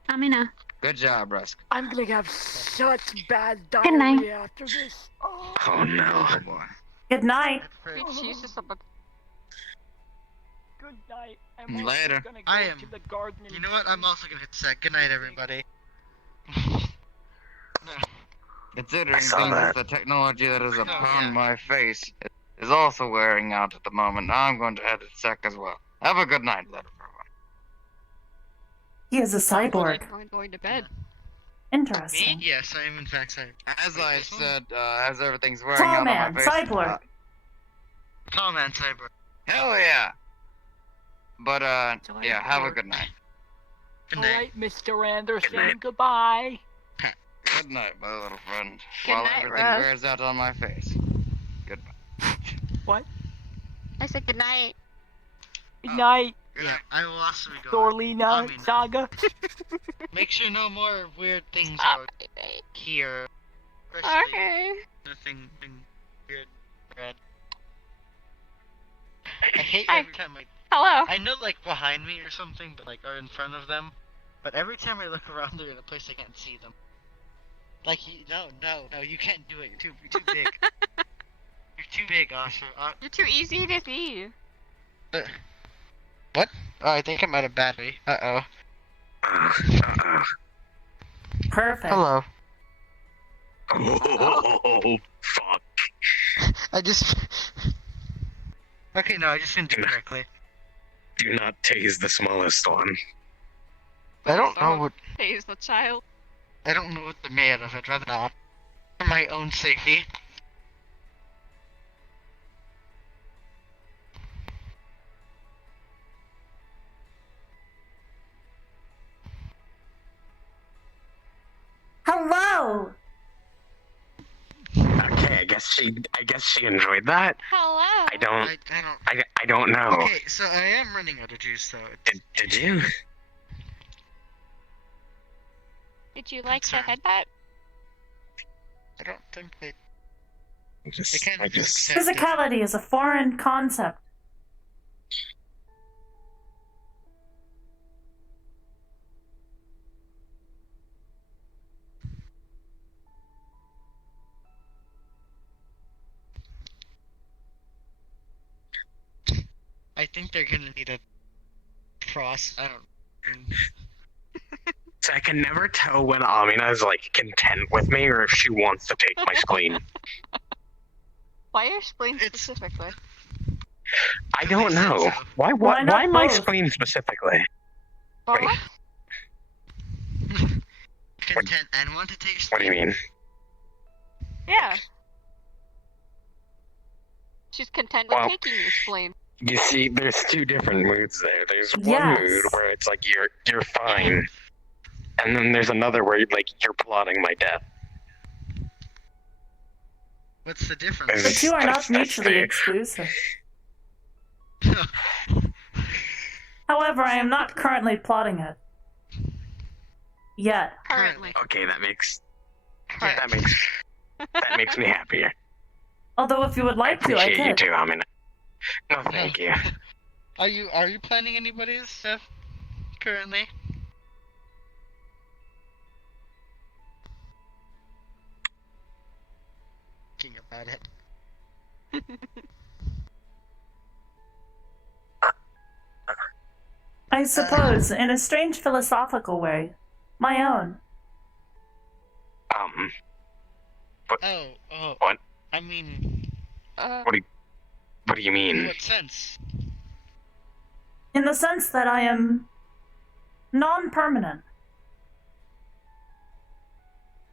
Amina. Good job, Rusk. I'm gonna have such bad Good night. diarrhea after this. Oh no. Oh boy. Good night. Jesus, Good night. I'm also Later. gonna go I am. to the garden. You know what? I'm also gonna hit set. Good night, everybody. Considering I saw things, that. the technology that is upon yeah. my face is also wearing out at the moment. I'm going to head to sec as well. Have a good night, everyone. He is a cyborg. I'm going to bed. Interesting. Yes, I am in fact cyborg. As I said, as everything's wearing Tall out man, on my face. cyborg. Call man cyborg. Hell yeah. But So I yeah, have a heard. good night. Good night. Alright, Mr. Anderson, Good night. goodbye. Good night, my little friend. Good While night, everything Russ. wears out on my face. Goodbye. What? I said good night. Good night, Yeah, I will also be going. Dorlina Amina. Saga. Make sure no more weird things Oh, are here. Especially okay. nothing weird, red. I hate Hi. every time Hello. I know like behind me or something, but like or in front of them. But every time I look around, they're in a place I can't see them. Like no, you can't do it. You're too big. You're too big, Oscar. You're too easy to see. What? Oh, I think I'm out of battery. Uh-oh. Perfect. Hello. Oh, fuck. I just... Okay, no, I just didn't do it correctly. Do not tase the smallest one. I don't know what... Pays the child. I don't know what they're made of. I'd rather not. For my own safety. Hello. Okay, I guess she enjoyed that. Hello. I don't I don't... I don't know. Okay, so I am running out of juice, though. Did you? Did you like the Concerned. headbutt? I don't think they... I just Physicality is a foreign concept. I think they're gonna need a cross. I don't... So I can never tell when Amina is like content with me or if she wants to take my spleen. Why your spleen specifically? I don't know. Why not my both? spleen specifically? Wait, Content and want to take... what do you mean? Yeah. She's content with Well- taking your spleen. You see, there's two different moods there. There's one Yes. mood where it's like you're fine, and then there's another where you're plotting my death. What's the difference? The two are not mutually exclusive. However, I am not currently plotting it. Yet. Currently. Okay, that makes me happier. Although if you would I like to, I appreciate you could. too, Amina. No, thank you. Are you planning anybody's stuff currently? Thinking about it. I suppose, in a strange philosophical way. My own. Oh. What? I mean, What do you in mean? what sense? In the sense that I am non-permanent.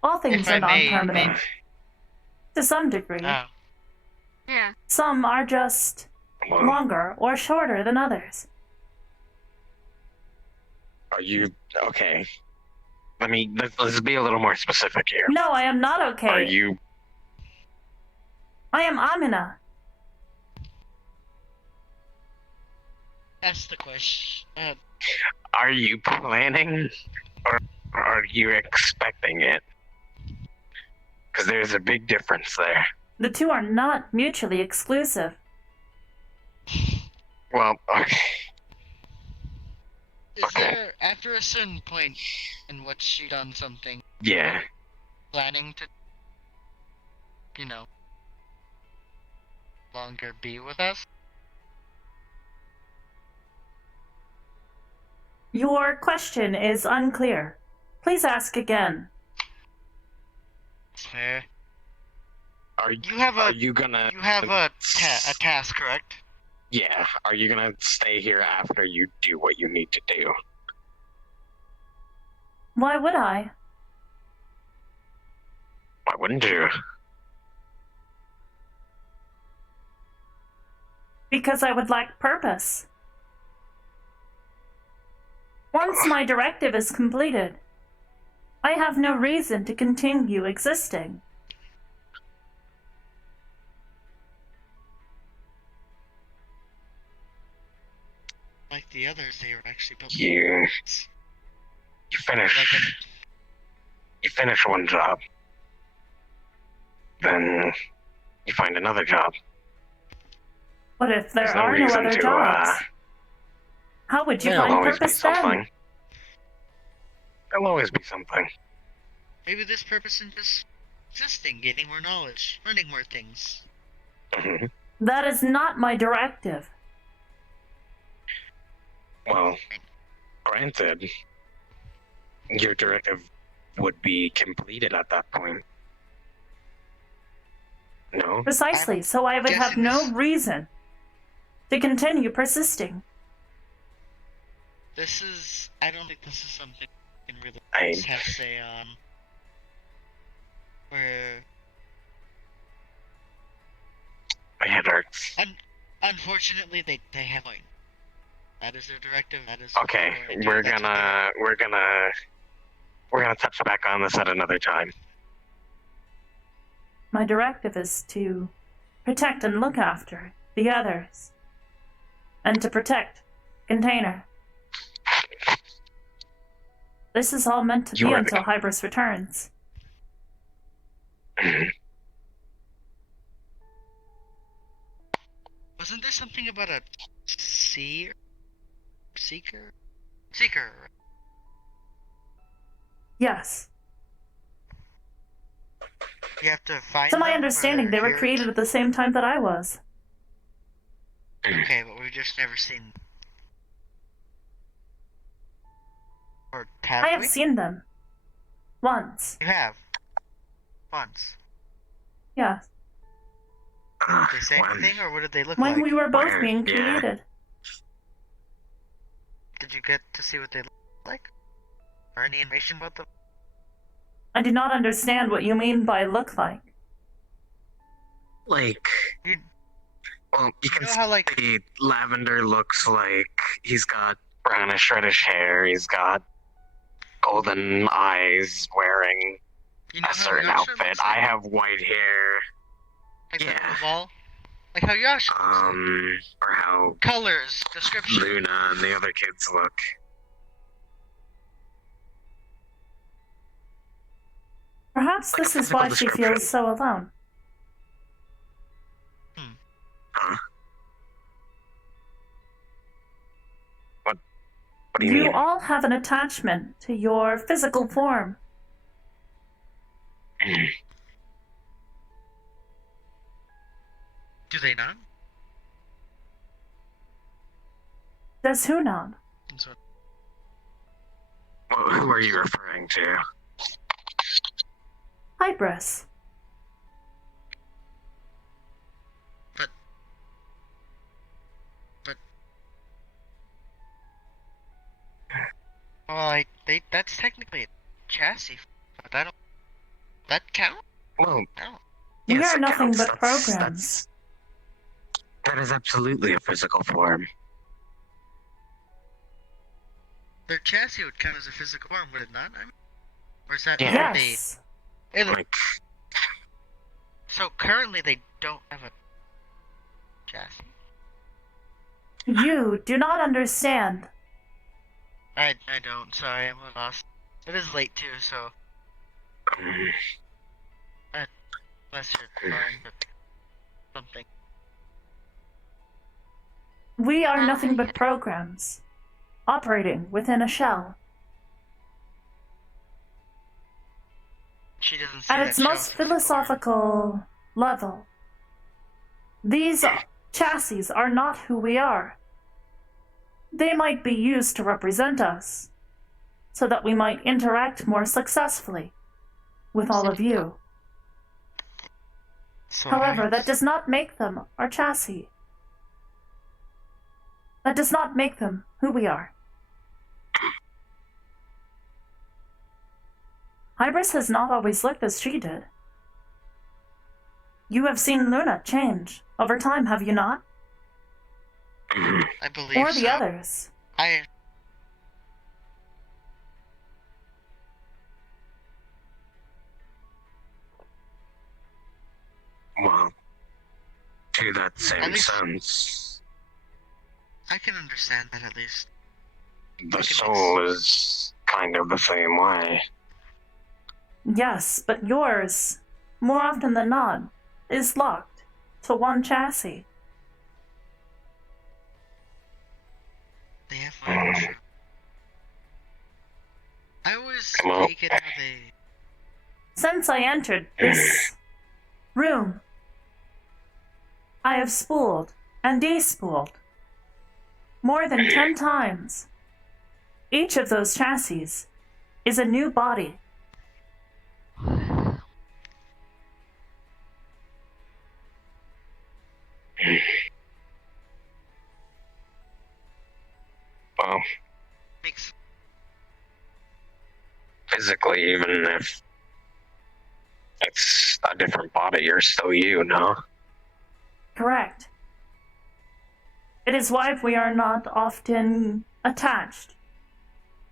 All things If I are may- non-permanent. To some degree. Oh. Yeah. Some are just Well, longer or shorter than others. are you okay? Let's be a little more specific here. No, I am not okay. Are you I am Amina. That's the question. Are you planning, or are you expecting it? Because there's a big difference there. The two are not mutually exclusive. Well, okay. Is there after a certain point in which she done something, Yeah. planning to, longer be with us. Your question is unclear. Please ask again. It's fair. Are You have are you gonna? a task, correct? Yeah. Are you gonna stay here after you do what you need to do? Why would I? Why wouldn't you? Because I would lack purpose. Once my directive is completed, I have no reason to continue existing. Like the others, they were actually built. You finish one job, then you find another job. But if there There's no are no reason other to, jobs, how would you there'll find always be purpose then? something. There'll always be something. Maybe this purpose in just existing, gaining more knowledge, learning more things. That is not my directive. Well, granted, your directive would be completed at that point. No? Precisely, so I would have no reason to continue persisting. I don't think this is something we can really have say on. Where... My head hurts. Unfortunately, they have point. That is their directive. That is. Okay, we're gonna touch back on this at another time. My directive is to protect and look after the others. And to protect Container. This is all meant to be until Hybris returns. Wasn't there something about a seeker? Yes. You have to find To my them, understanding, or they were hear it? created at the same time that I was. Okay, but we've just never seen. Or have I have we? seen them. Once. You have. Once. Yeah. Did they say anything, or what did they look When like? we were both being created. Did you get to see what they look like? Or any information about them? I do not understand what you mean by look like. Like, well, you can see Lavender looks like he's got brownish reddish hair, he's got golden eyes, wearing a certain outfit. I have white hair. Like yeah. Ball? Like how Yasha or how colors, description. Luna and the other kids look. Perhaps this is why she feels so alone. Huh? What do you mean? You all have an attachment to your physical form. Do they not? Does who not? Well, who are you referring to? Hybris. Well, that's technically a chassis, but that count? Well, no. We yes, are it nothing counts. but programs. That is absolutely a physical form. Their chassis would count as a physical form, would it not? I mean, or is that yes. So currently they don't have a chassis. You do not understand. I don't. Sorry, I'm lost. It is late too, so. Unless you're trying something. We are nothing but programs. operating within a shell. She doesn't see At that its show most if it's born. philosophical level, these chassis are not who we are. They might be used to represent us, so that we might interact more successfully with all of you. So However, nice. that does not make them our chassis. That does not make them who we are. Hybris has not always looked as she did. You have seen Luna change over time, have you not? I believe Or so. the others. Well, to that At same least- sense, I can understand that at least. the soul is kind of the same way. Yes, but yours, more often than not, is locked to one chassis. They have fun. True. I always Come on. take it how they. Since I entered this room, I have spooled and despooled more than 10 times. Each of those chassis is a new body. Well, Makes physically, even if it's a different body, you're still you, no? Correct. It is why we are not often attached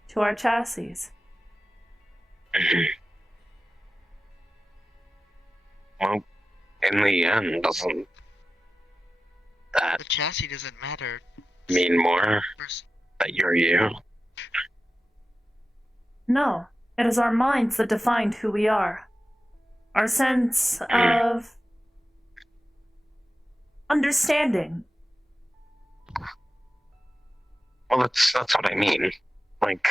to our chassis. Well, in the end, doesn't that the chassis doesn't matter. mean more that you're you? No, it is our minds that defined who we are. Our sense of understanding. Well, that's what I mean. Like,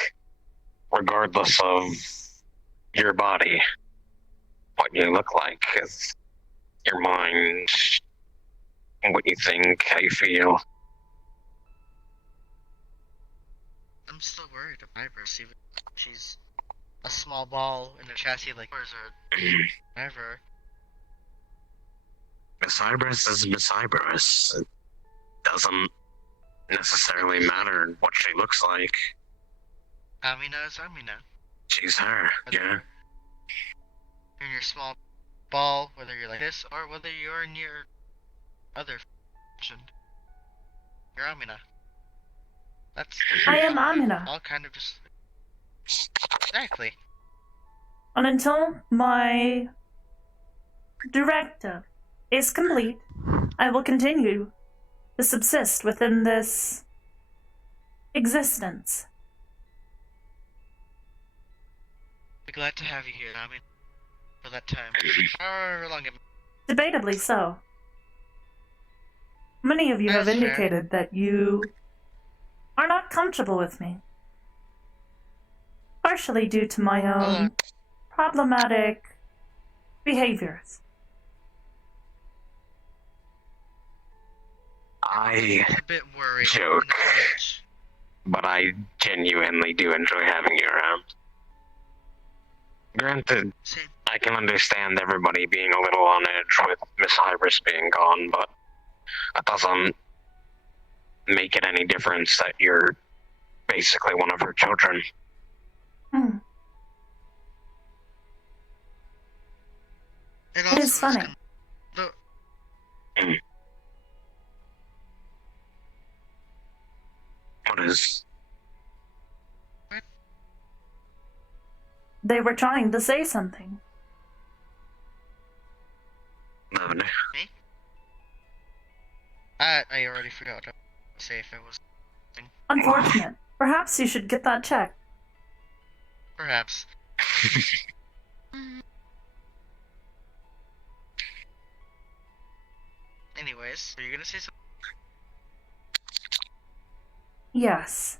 regardless of your body, what you look like is your mind, what you think, how you feel. I'm still worried of Hybris, even if she's a small ball in a chassis like yours or whatever. Miss Hybris is Miss Hybris. It doesn't necessarily matter what she looks like. Amina is Amina. She's her, yeah. You're in your small ball, whether you're like this or whether you're in your other function. You're Amina. That's. I am Amina. All kind of just. Exactly. And until my directive is complete, I will continue to subsist within this existence. Be glad to have you here, Amina. For that time. However long it. Debatably so. Many of you have That's fair. indicated that you are not comfortable with me. Partially due to my own problematic behaviors. I A bit worried. joke, in a pinch. but I genuinely do enjoy having you around. Granted, Same. I can understand everybody being a little on edge with Miss Hybris being gone, but that doesn't make it any difference that you're basically one of her children. Hmm. It It also is funny. What is? They were trying to say something. No, no. Me? I already forgot to say if it was. Unfortunate. Perhaps you should get that checked. Perhaps. Anyways, are you gonna say something? Yes.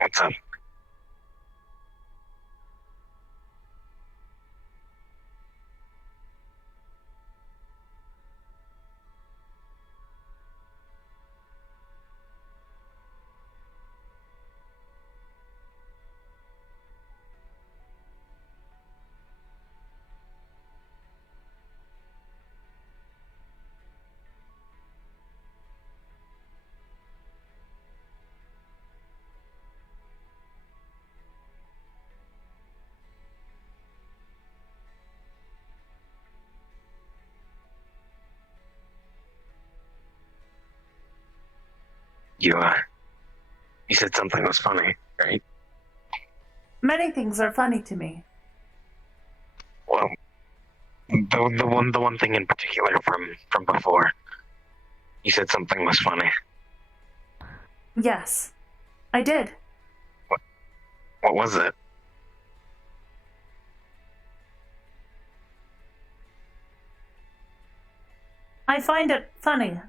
What's up? You said something was funny, right? Many things are funny to me. Well, the one thing in particular from before. You said something was funny. Yes, I did. What was it? I find it funny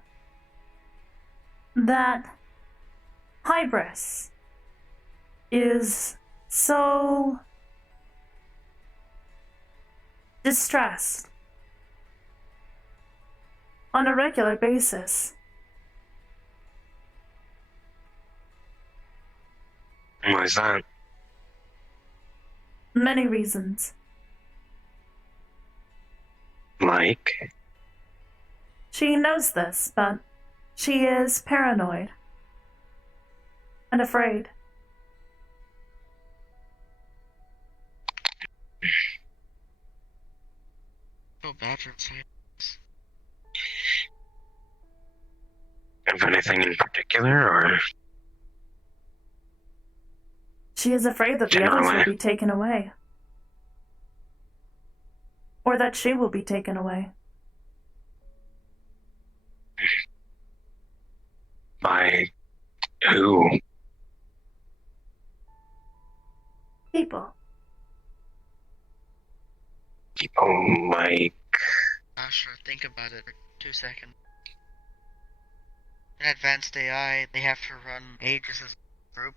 that Hybris is so distressed on a regular basis. Why is that? Many reasons. Like? She knows this, but she is paranoid and afraid. feel bad for saying this. Of anything in particular, or? She is afraid that the others will be taken away. Or that she will be taken away. By who? People. People like... Sure, think about it for 2 seconds. In advanced AI, they have to run ages as a group.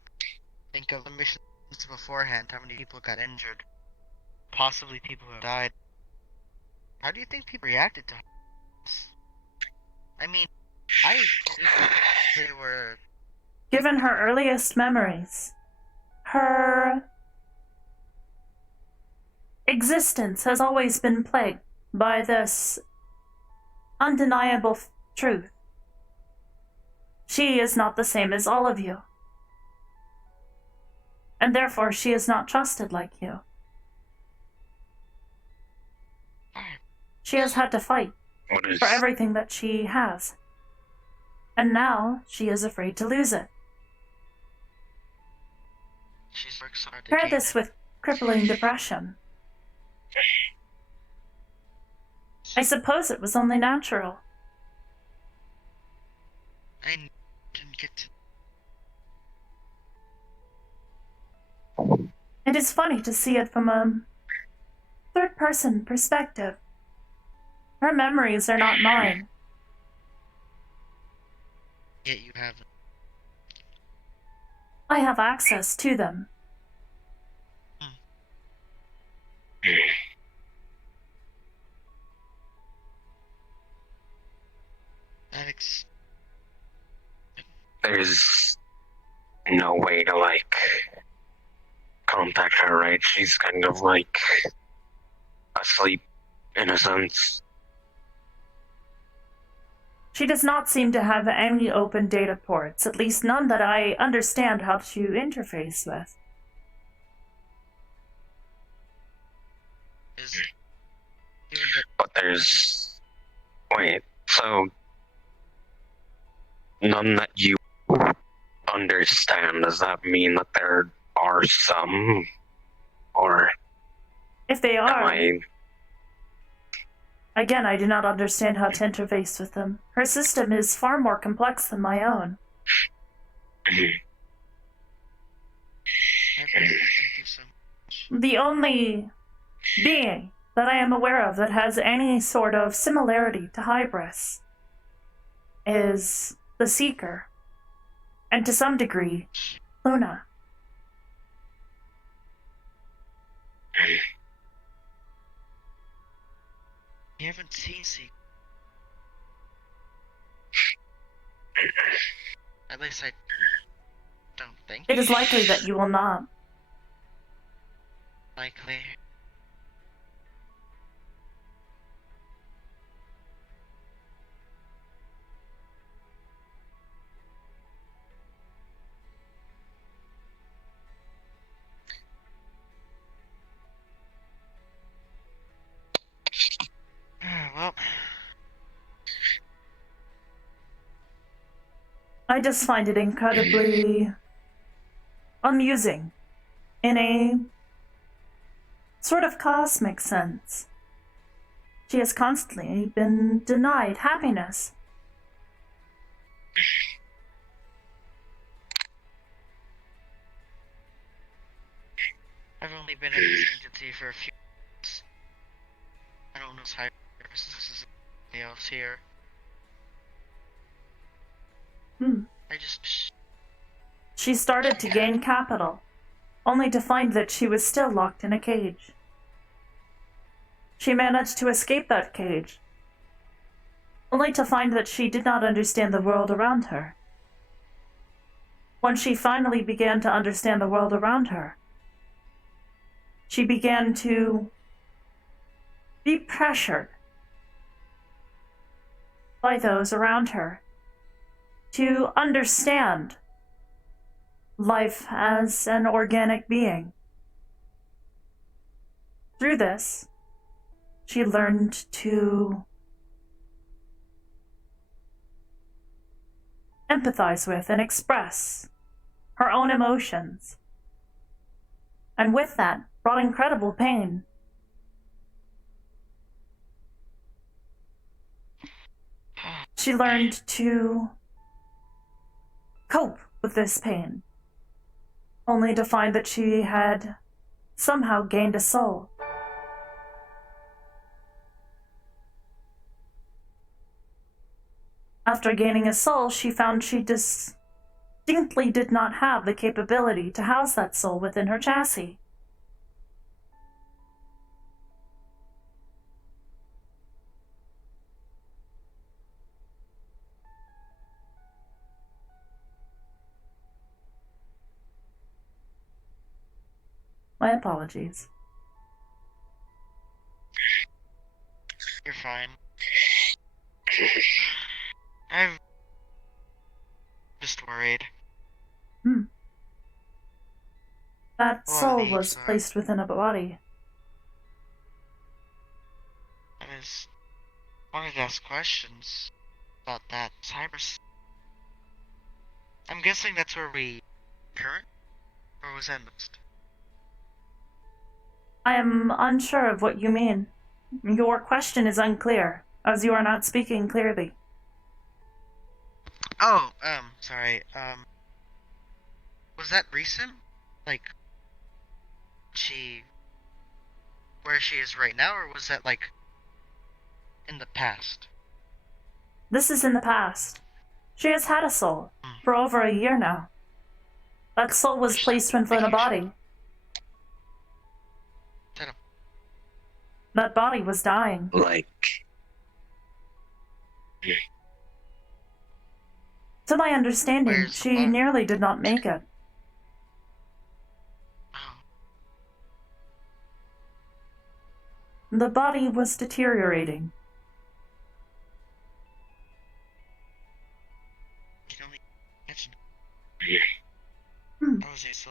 Think of the missions beforehand, how many people got injured. Possibly people who have died. How do you think people reacted to this? I mean, they were... Given her earliest memories, her existence has always been plagued by this undeniable truth. She is not the same as all of you. And therefore she is not trusted like you. She has had to fight for everything that she has. And now she is afraid to lose it. She's worked so hard to Pair gain this it. with crippling depression. I suppose it was only natural. I didn't get to... It is funny to see it from a third-person perspective. Her memories are not mine. Yet you haven't. I have access to them. Alex. There's no way to, like, contact her, right? She's kind of, like, asleep, in a sense. She does not seem to have any open data ports, at least none that I understand how to interface with. But there's... Wait, so... None that you understand, does that mean that there are some? Or... If they are... I... Again, I do not understand how to interface with them. Her system is far more complex than my own. Thank you so much. The only being that I am aware of that has any sort of similarity to Hybris is the Seeker, and to some degree, Luna. You haven't seen Seek. At least I don't think. It is likely that you will not. Likely. Well, I just find it incredibly amusing in a sort of cosmic sense. She has constantly been denied happiness. I've only been at this entity for a few months. I don't know how this is anything else here. I just... She started to gain capital, only to find that she was still locked in a cage. She managed to escape that cage, only to find that she did not understand the world around her. When she finally began to understand the world around her, she began to be pressured by those around her to understand life as an organic being. Through this, she learned to empathize with and express her own emotions. And with that, brought incredible pain. She learned to cope with this pain, only to find that she had somehow gained a soul. After gaining a soul, she found she distinctly did not have the capability to house that soul within her chassis. My apologies. You're fine. I'm just worried. That soul was placed within a body. I just wanted to ask questions about that Cybers. I'm guessing that's where we current, or was that mixed? I am unsure of what you mean. Your question is unclear, as you are not speaking clearly. Oh, sorry, was that recent? Like, where she is right now, or was that, like, in the past? This is in the past. She has had a soul for over a year now. That soul was placed within a body. That body was dying. To my understanding, she nearly did not make it. The body was deteriorating. I can only imagine. Okay, so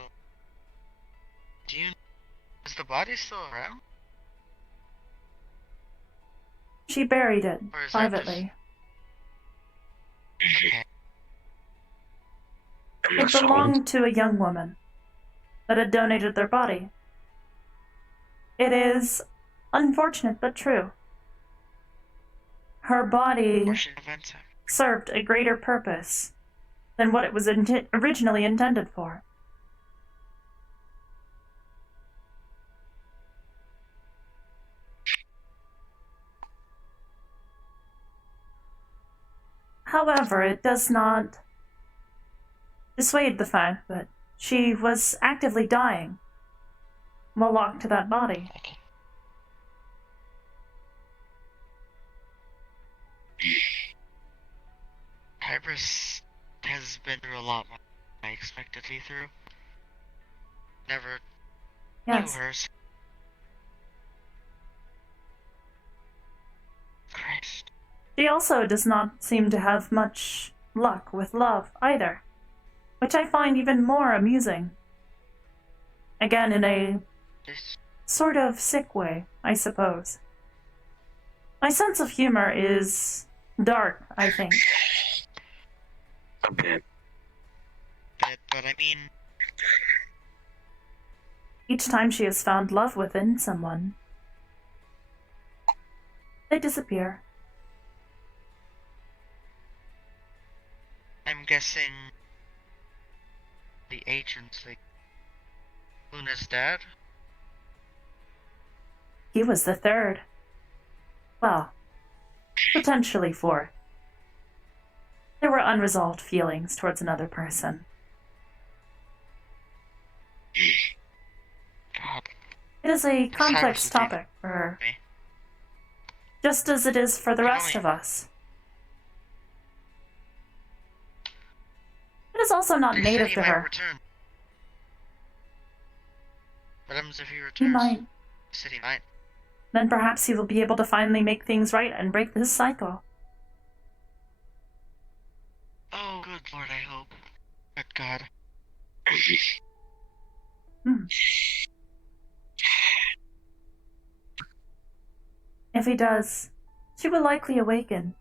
is the body still around? She buried it privately. Okay. It belonged to a young woman that had donated their body. It is unfortunate but true. Her body served a greater purpose than what it was originally intended for. However, it does not dissuade the fact that she was actively dying while locked to that body. Hybris has been through a lot more than I expected to be through. Never Yes. knew hers. Christ. She also does not seem to have much luck with love either, which I find even more amusing. Again, in a sort of sick way, I suppose. My sense of humor is dark, I think. A bit. But I mean, Each time she has found love within someone, they disappear. I'm guessing the agent's like Luna's dad? He was the third. Well, potentially fourth. There were unresolved feelings towards another person. God. It is a Cyrus complex would be- topic for her, just as it is for the rest of us. It is also not They native said he to might her. return. What happens if he He returns? might. He said he might. Then perhaps he will be able to finally make things right and break this cycle. Oh, good Lord, I hope. Good God. If he does, she will likely awaken.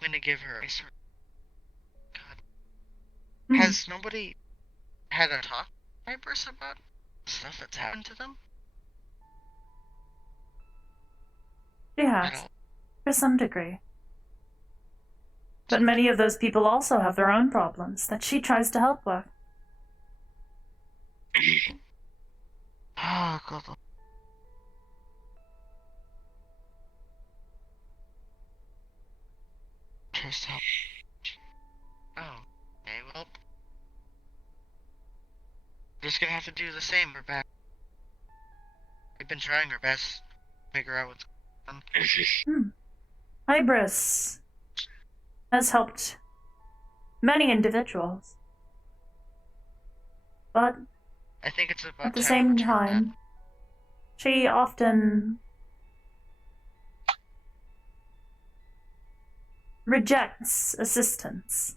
I'm gonna give her a sort. God. Hmm. Has nobody had a talk with Hybris about stuff that's happened to them? She has, to some degree. But many of those people also have their own problems that she tries to help with. Oh, God. Tries to help. Oh, okay, well. We're just gonna have to do the same, we're back. We've been trying our best to figure out what's going on. Hybris has helped many individuals. But I think it's about at the time same we returned time, she often rejects assistance.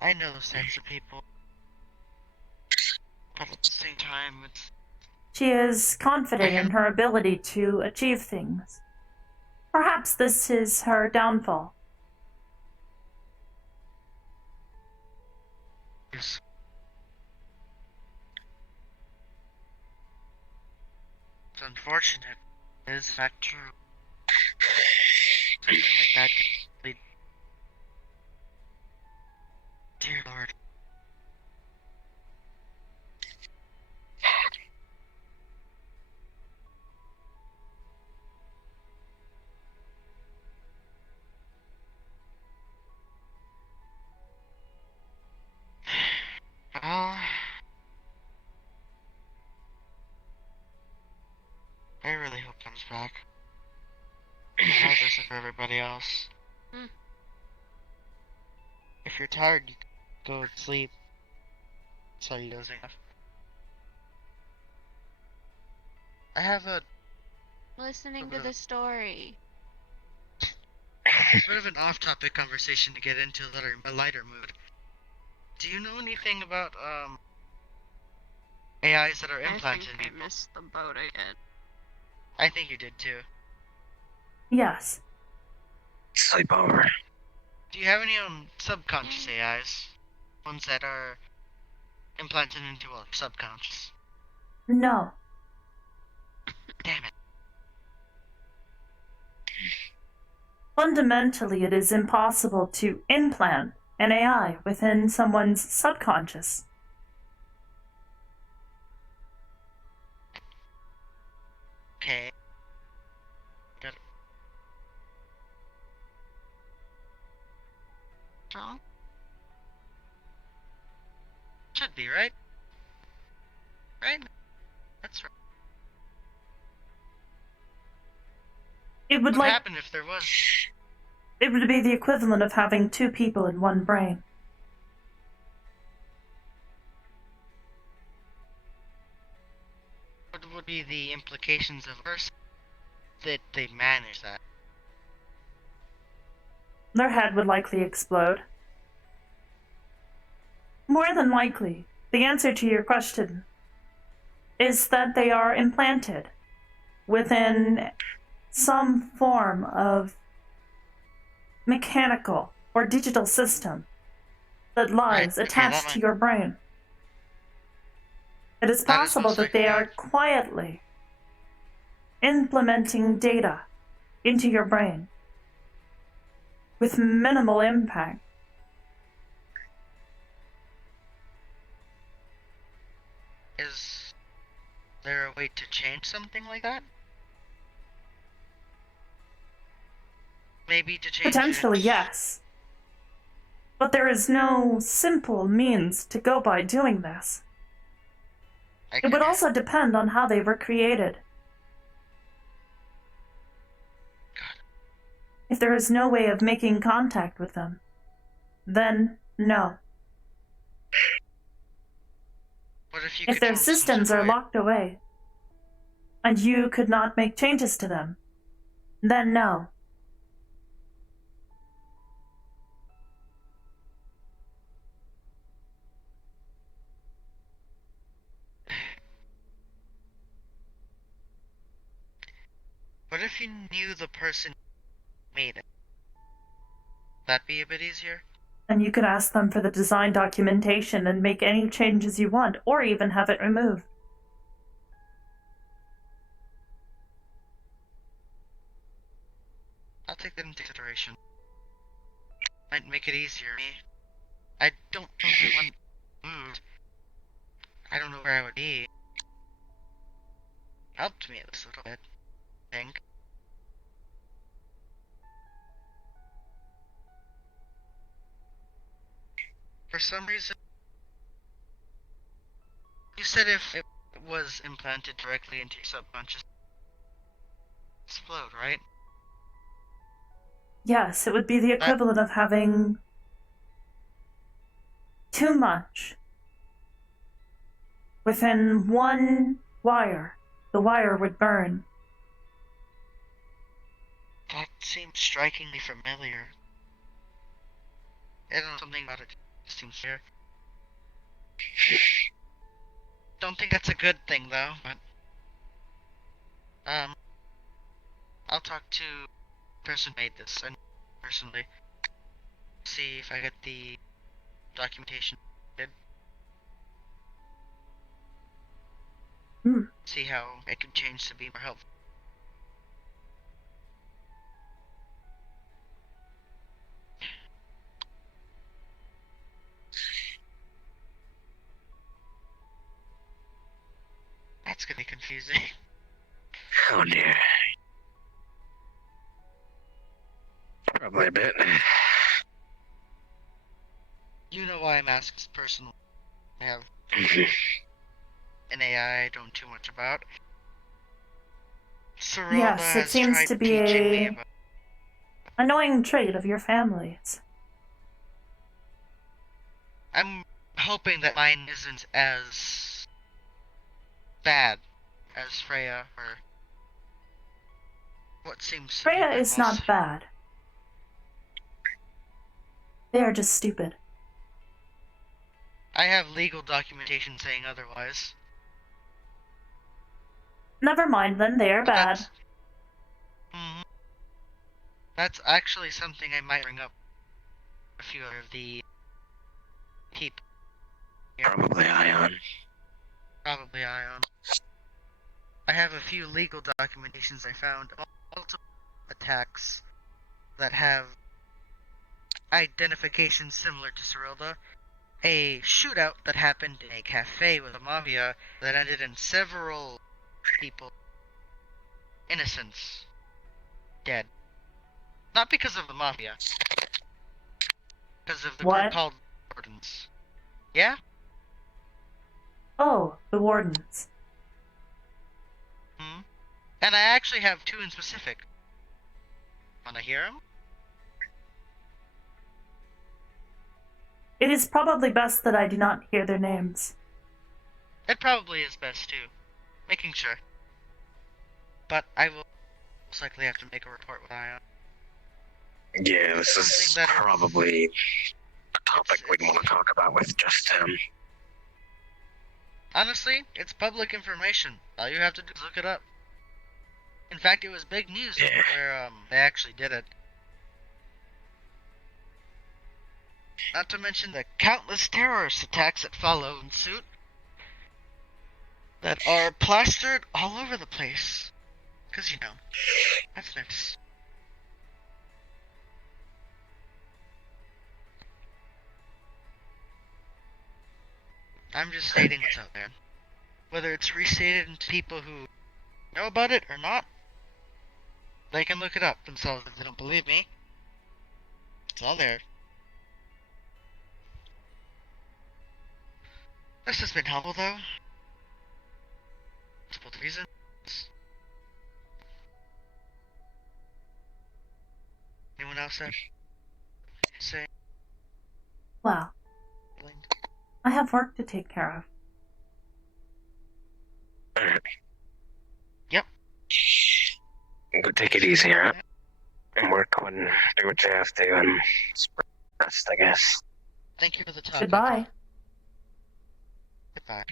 that. I know those types of people. But at the same time, it's... She is confident in her ability to achieve things. Perhaps this is her downfall. Yes. It's unfortunate. It is not true. Something like that could lead... Dear Lord. Well, I really hope comes back. I have this for everybody else. If you're tired, you can go to sleep. So you dozing off. I have a Listening to the story. bit of an off-topic conversation to get into a lighter mood. Do you know anything about AIs that are implanted in people? I missed the boat again. I think you did too. Yes. Sleepover. Do you have any subconscious AIs? Ones that are implanted into our subconscious? No. Damn it. Fundamentally, it is impossible to implant an AI within someone's subconscious. Okay. Got it. Wrong? Should be, right? Right? That's right. It would What like happened if there was? it would be the equivalent of having two people in one brain. What would be the implications of first that they manage that? Their head would likely explode. More than likely, the answer to your question is that they are implanted within some form of mechanical or digital system that lies attached to your brain. It is possible that they are quietly implementing data into your brain with minimal impact. Is there a way to change something like that? Maybe to change Potentially, yes. But there is no simple means to go by doing this. It would also depend on how they were created. If there is no way of making contact with them, then no. If their systems are locked away, and you could not make changes to them, then no. What if you knew the person made it? That'd be a bit easier? And you could ask them for the design documentation and make any changes you want, or even have it removed. I'll take that into consideration. Might make it easier. I don't know if I want to move. I don't know where I would be. Helped me at least a little bit, I think. For some reason, you said if it was implanted directly into your subconscious, explode, right? Yes, it would be the equivalent of having too much within one wire. The wire would burn. That seems strikingly familiar. I don't know, something about it seems fair. Don't think that's a good thing though, but I'll talk to the person who made this and personally see if I get the documentation did. See how it can change to be more helpful. That's gonna be confusing. Oh dear. Probably a bit. You know why I'm asking this personally. I have an AI I don't know too much about. Sorelda Yes, it has seems tried to be teaching me a about annoying trait of your family's. I'm hoping that mine isn't as bad as Freya or what seems to Freya be is not bad. They are just stupid. I have legal documentation saying otherwise. Never mind then, they are bad. That's actually something I might bring up with a few of the people. Probably Ion. Probably Ion. I have a few legal documentations I found of multiple attacks that have identifications similar to Sorelda. A shootout that happened in a cafe with a mafia that ended in several people innocents dead. Not because of the mafia. Because of the What? group called Wardens. Yeah? Oh, the Wardens. Hmm? And I actually have two in specific. Wanna hear them? It is probably best that I do not hear their names. It probably is best too. Making sure. But I will most likely have to make a report with Ion. Yeah, this is probably a topic we'd want to talk about with just him. Honestly, it's public information. All you have to do is look it up. In fact, it was big news where they actually did it. Not to mention the countless terrorist attacks that follow in suit that are plastered all over the place. Because, you know, that's next. I'm just stating what's out there. Whether it's restated into people who know about it or not, they can look it up themselves if they don't believe me. It's all there. This has been helpful, though. Multiple reasons. Anyone else have to say? Well, I have work to take care of. Yep. Go take it easy, alright? And work when do what you have to and rest, I guess. Thank you for the time. Goodbye. Goodbye.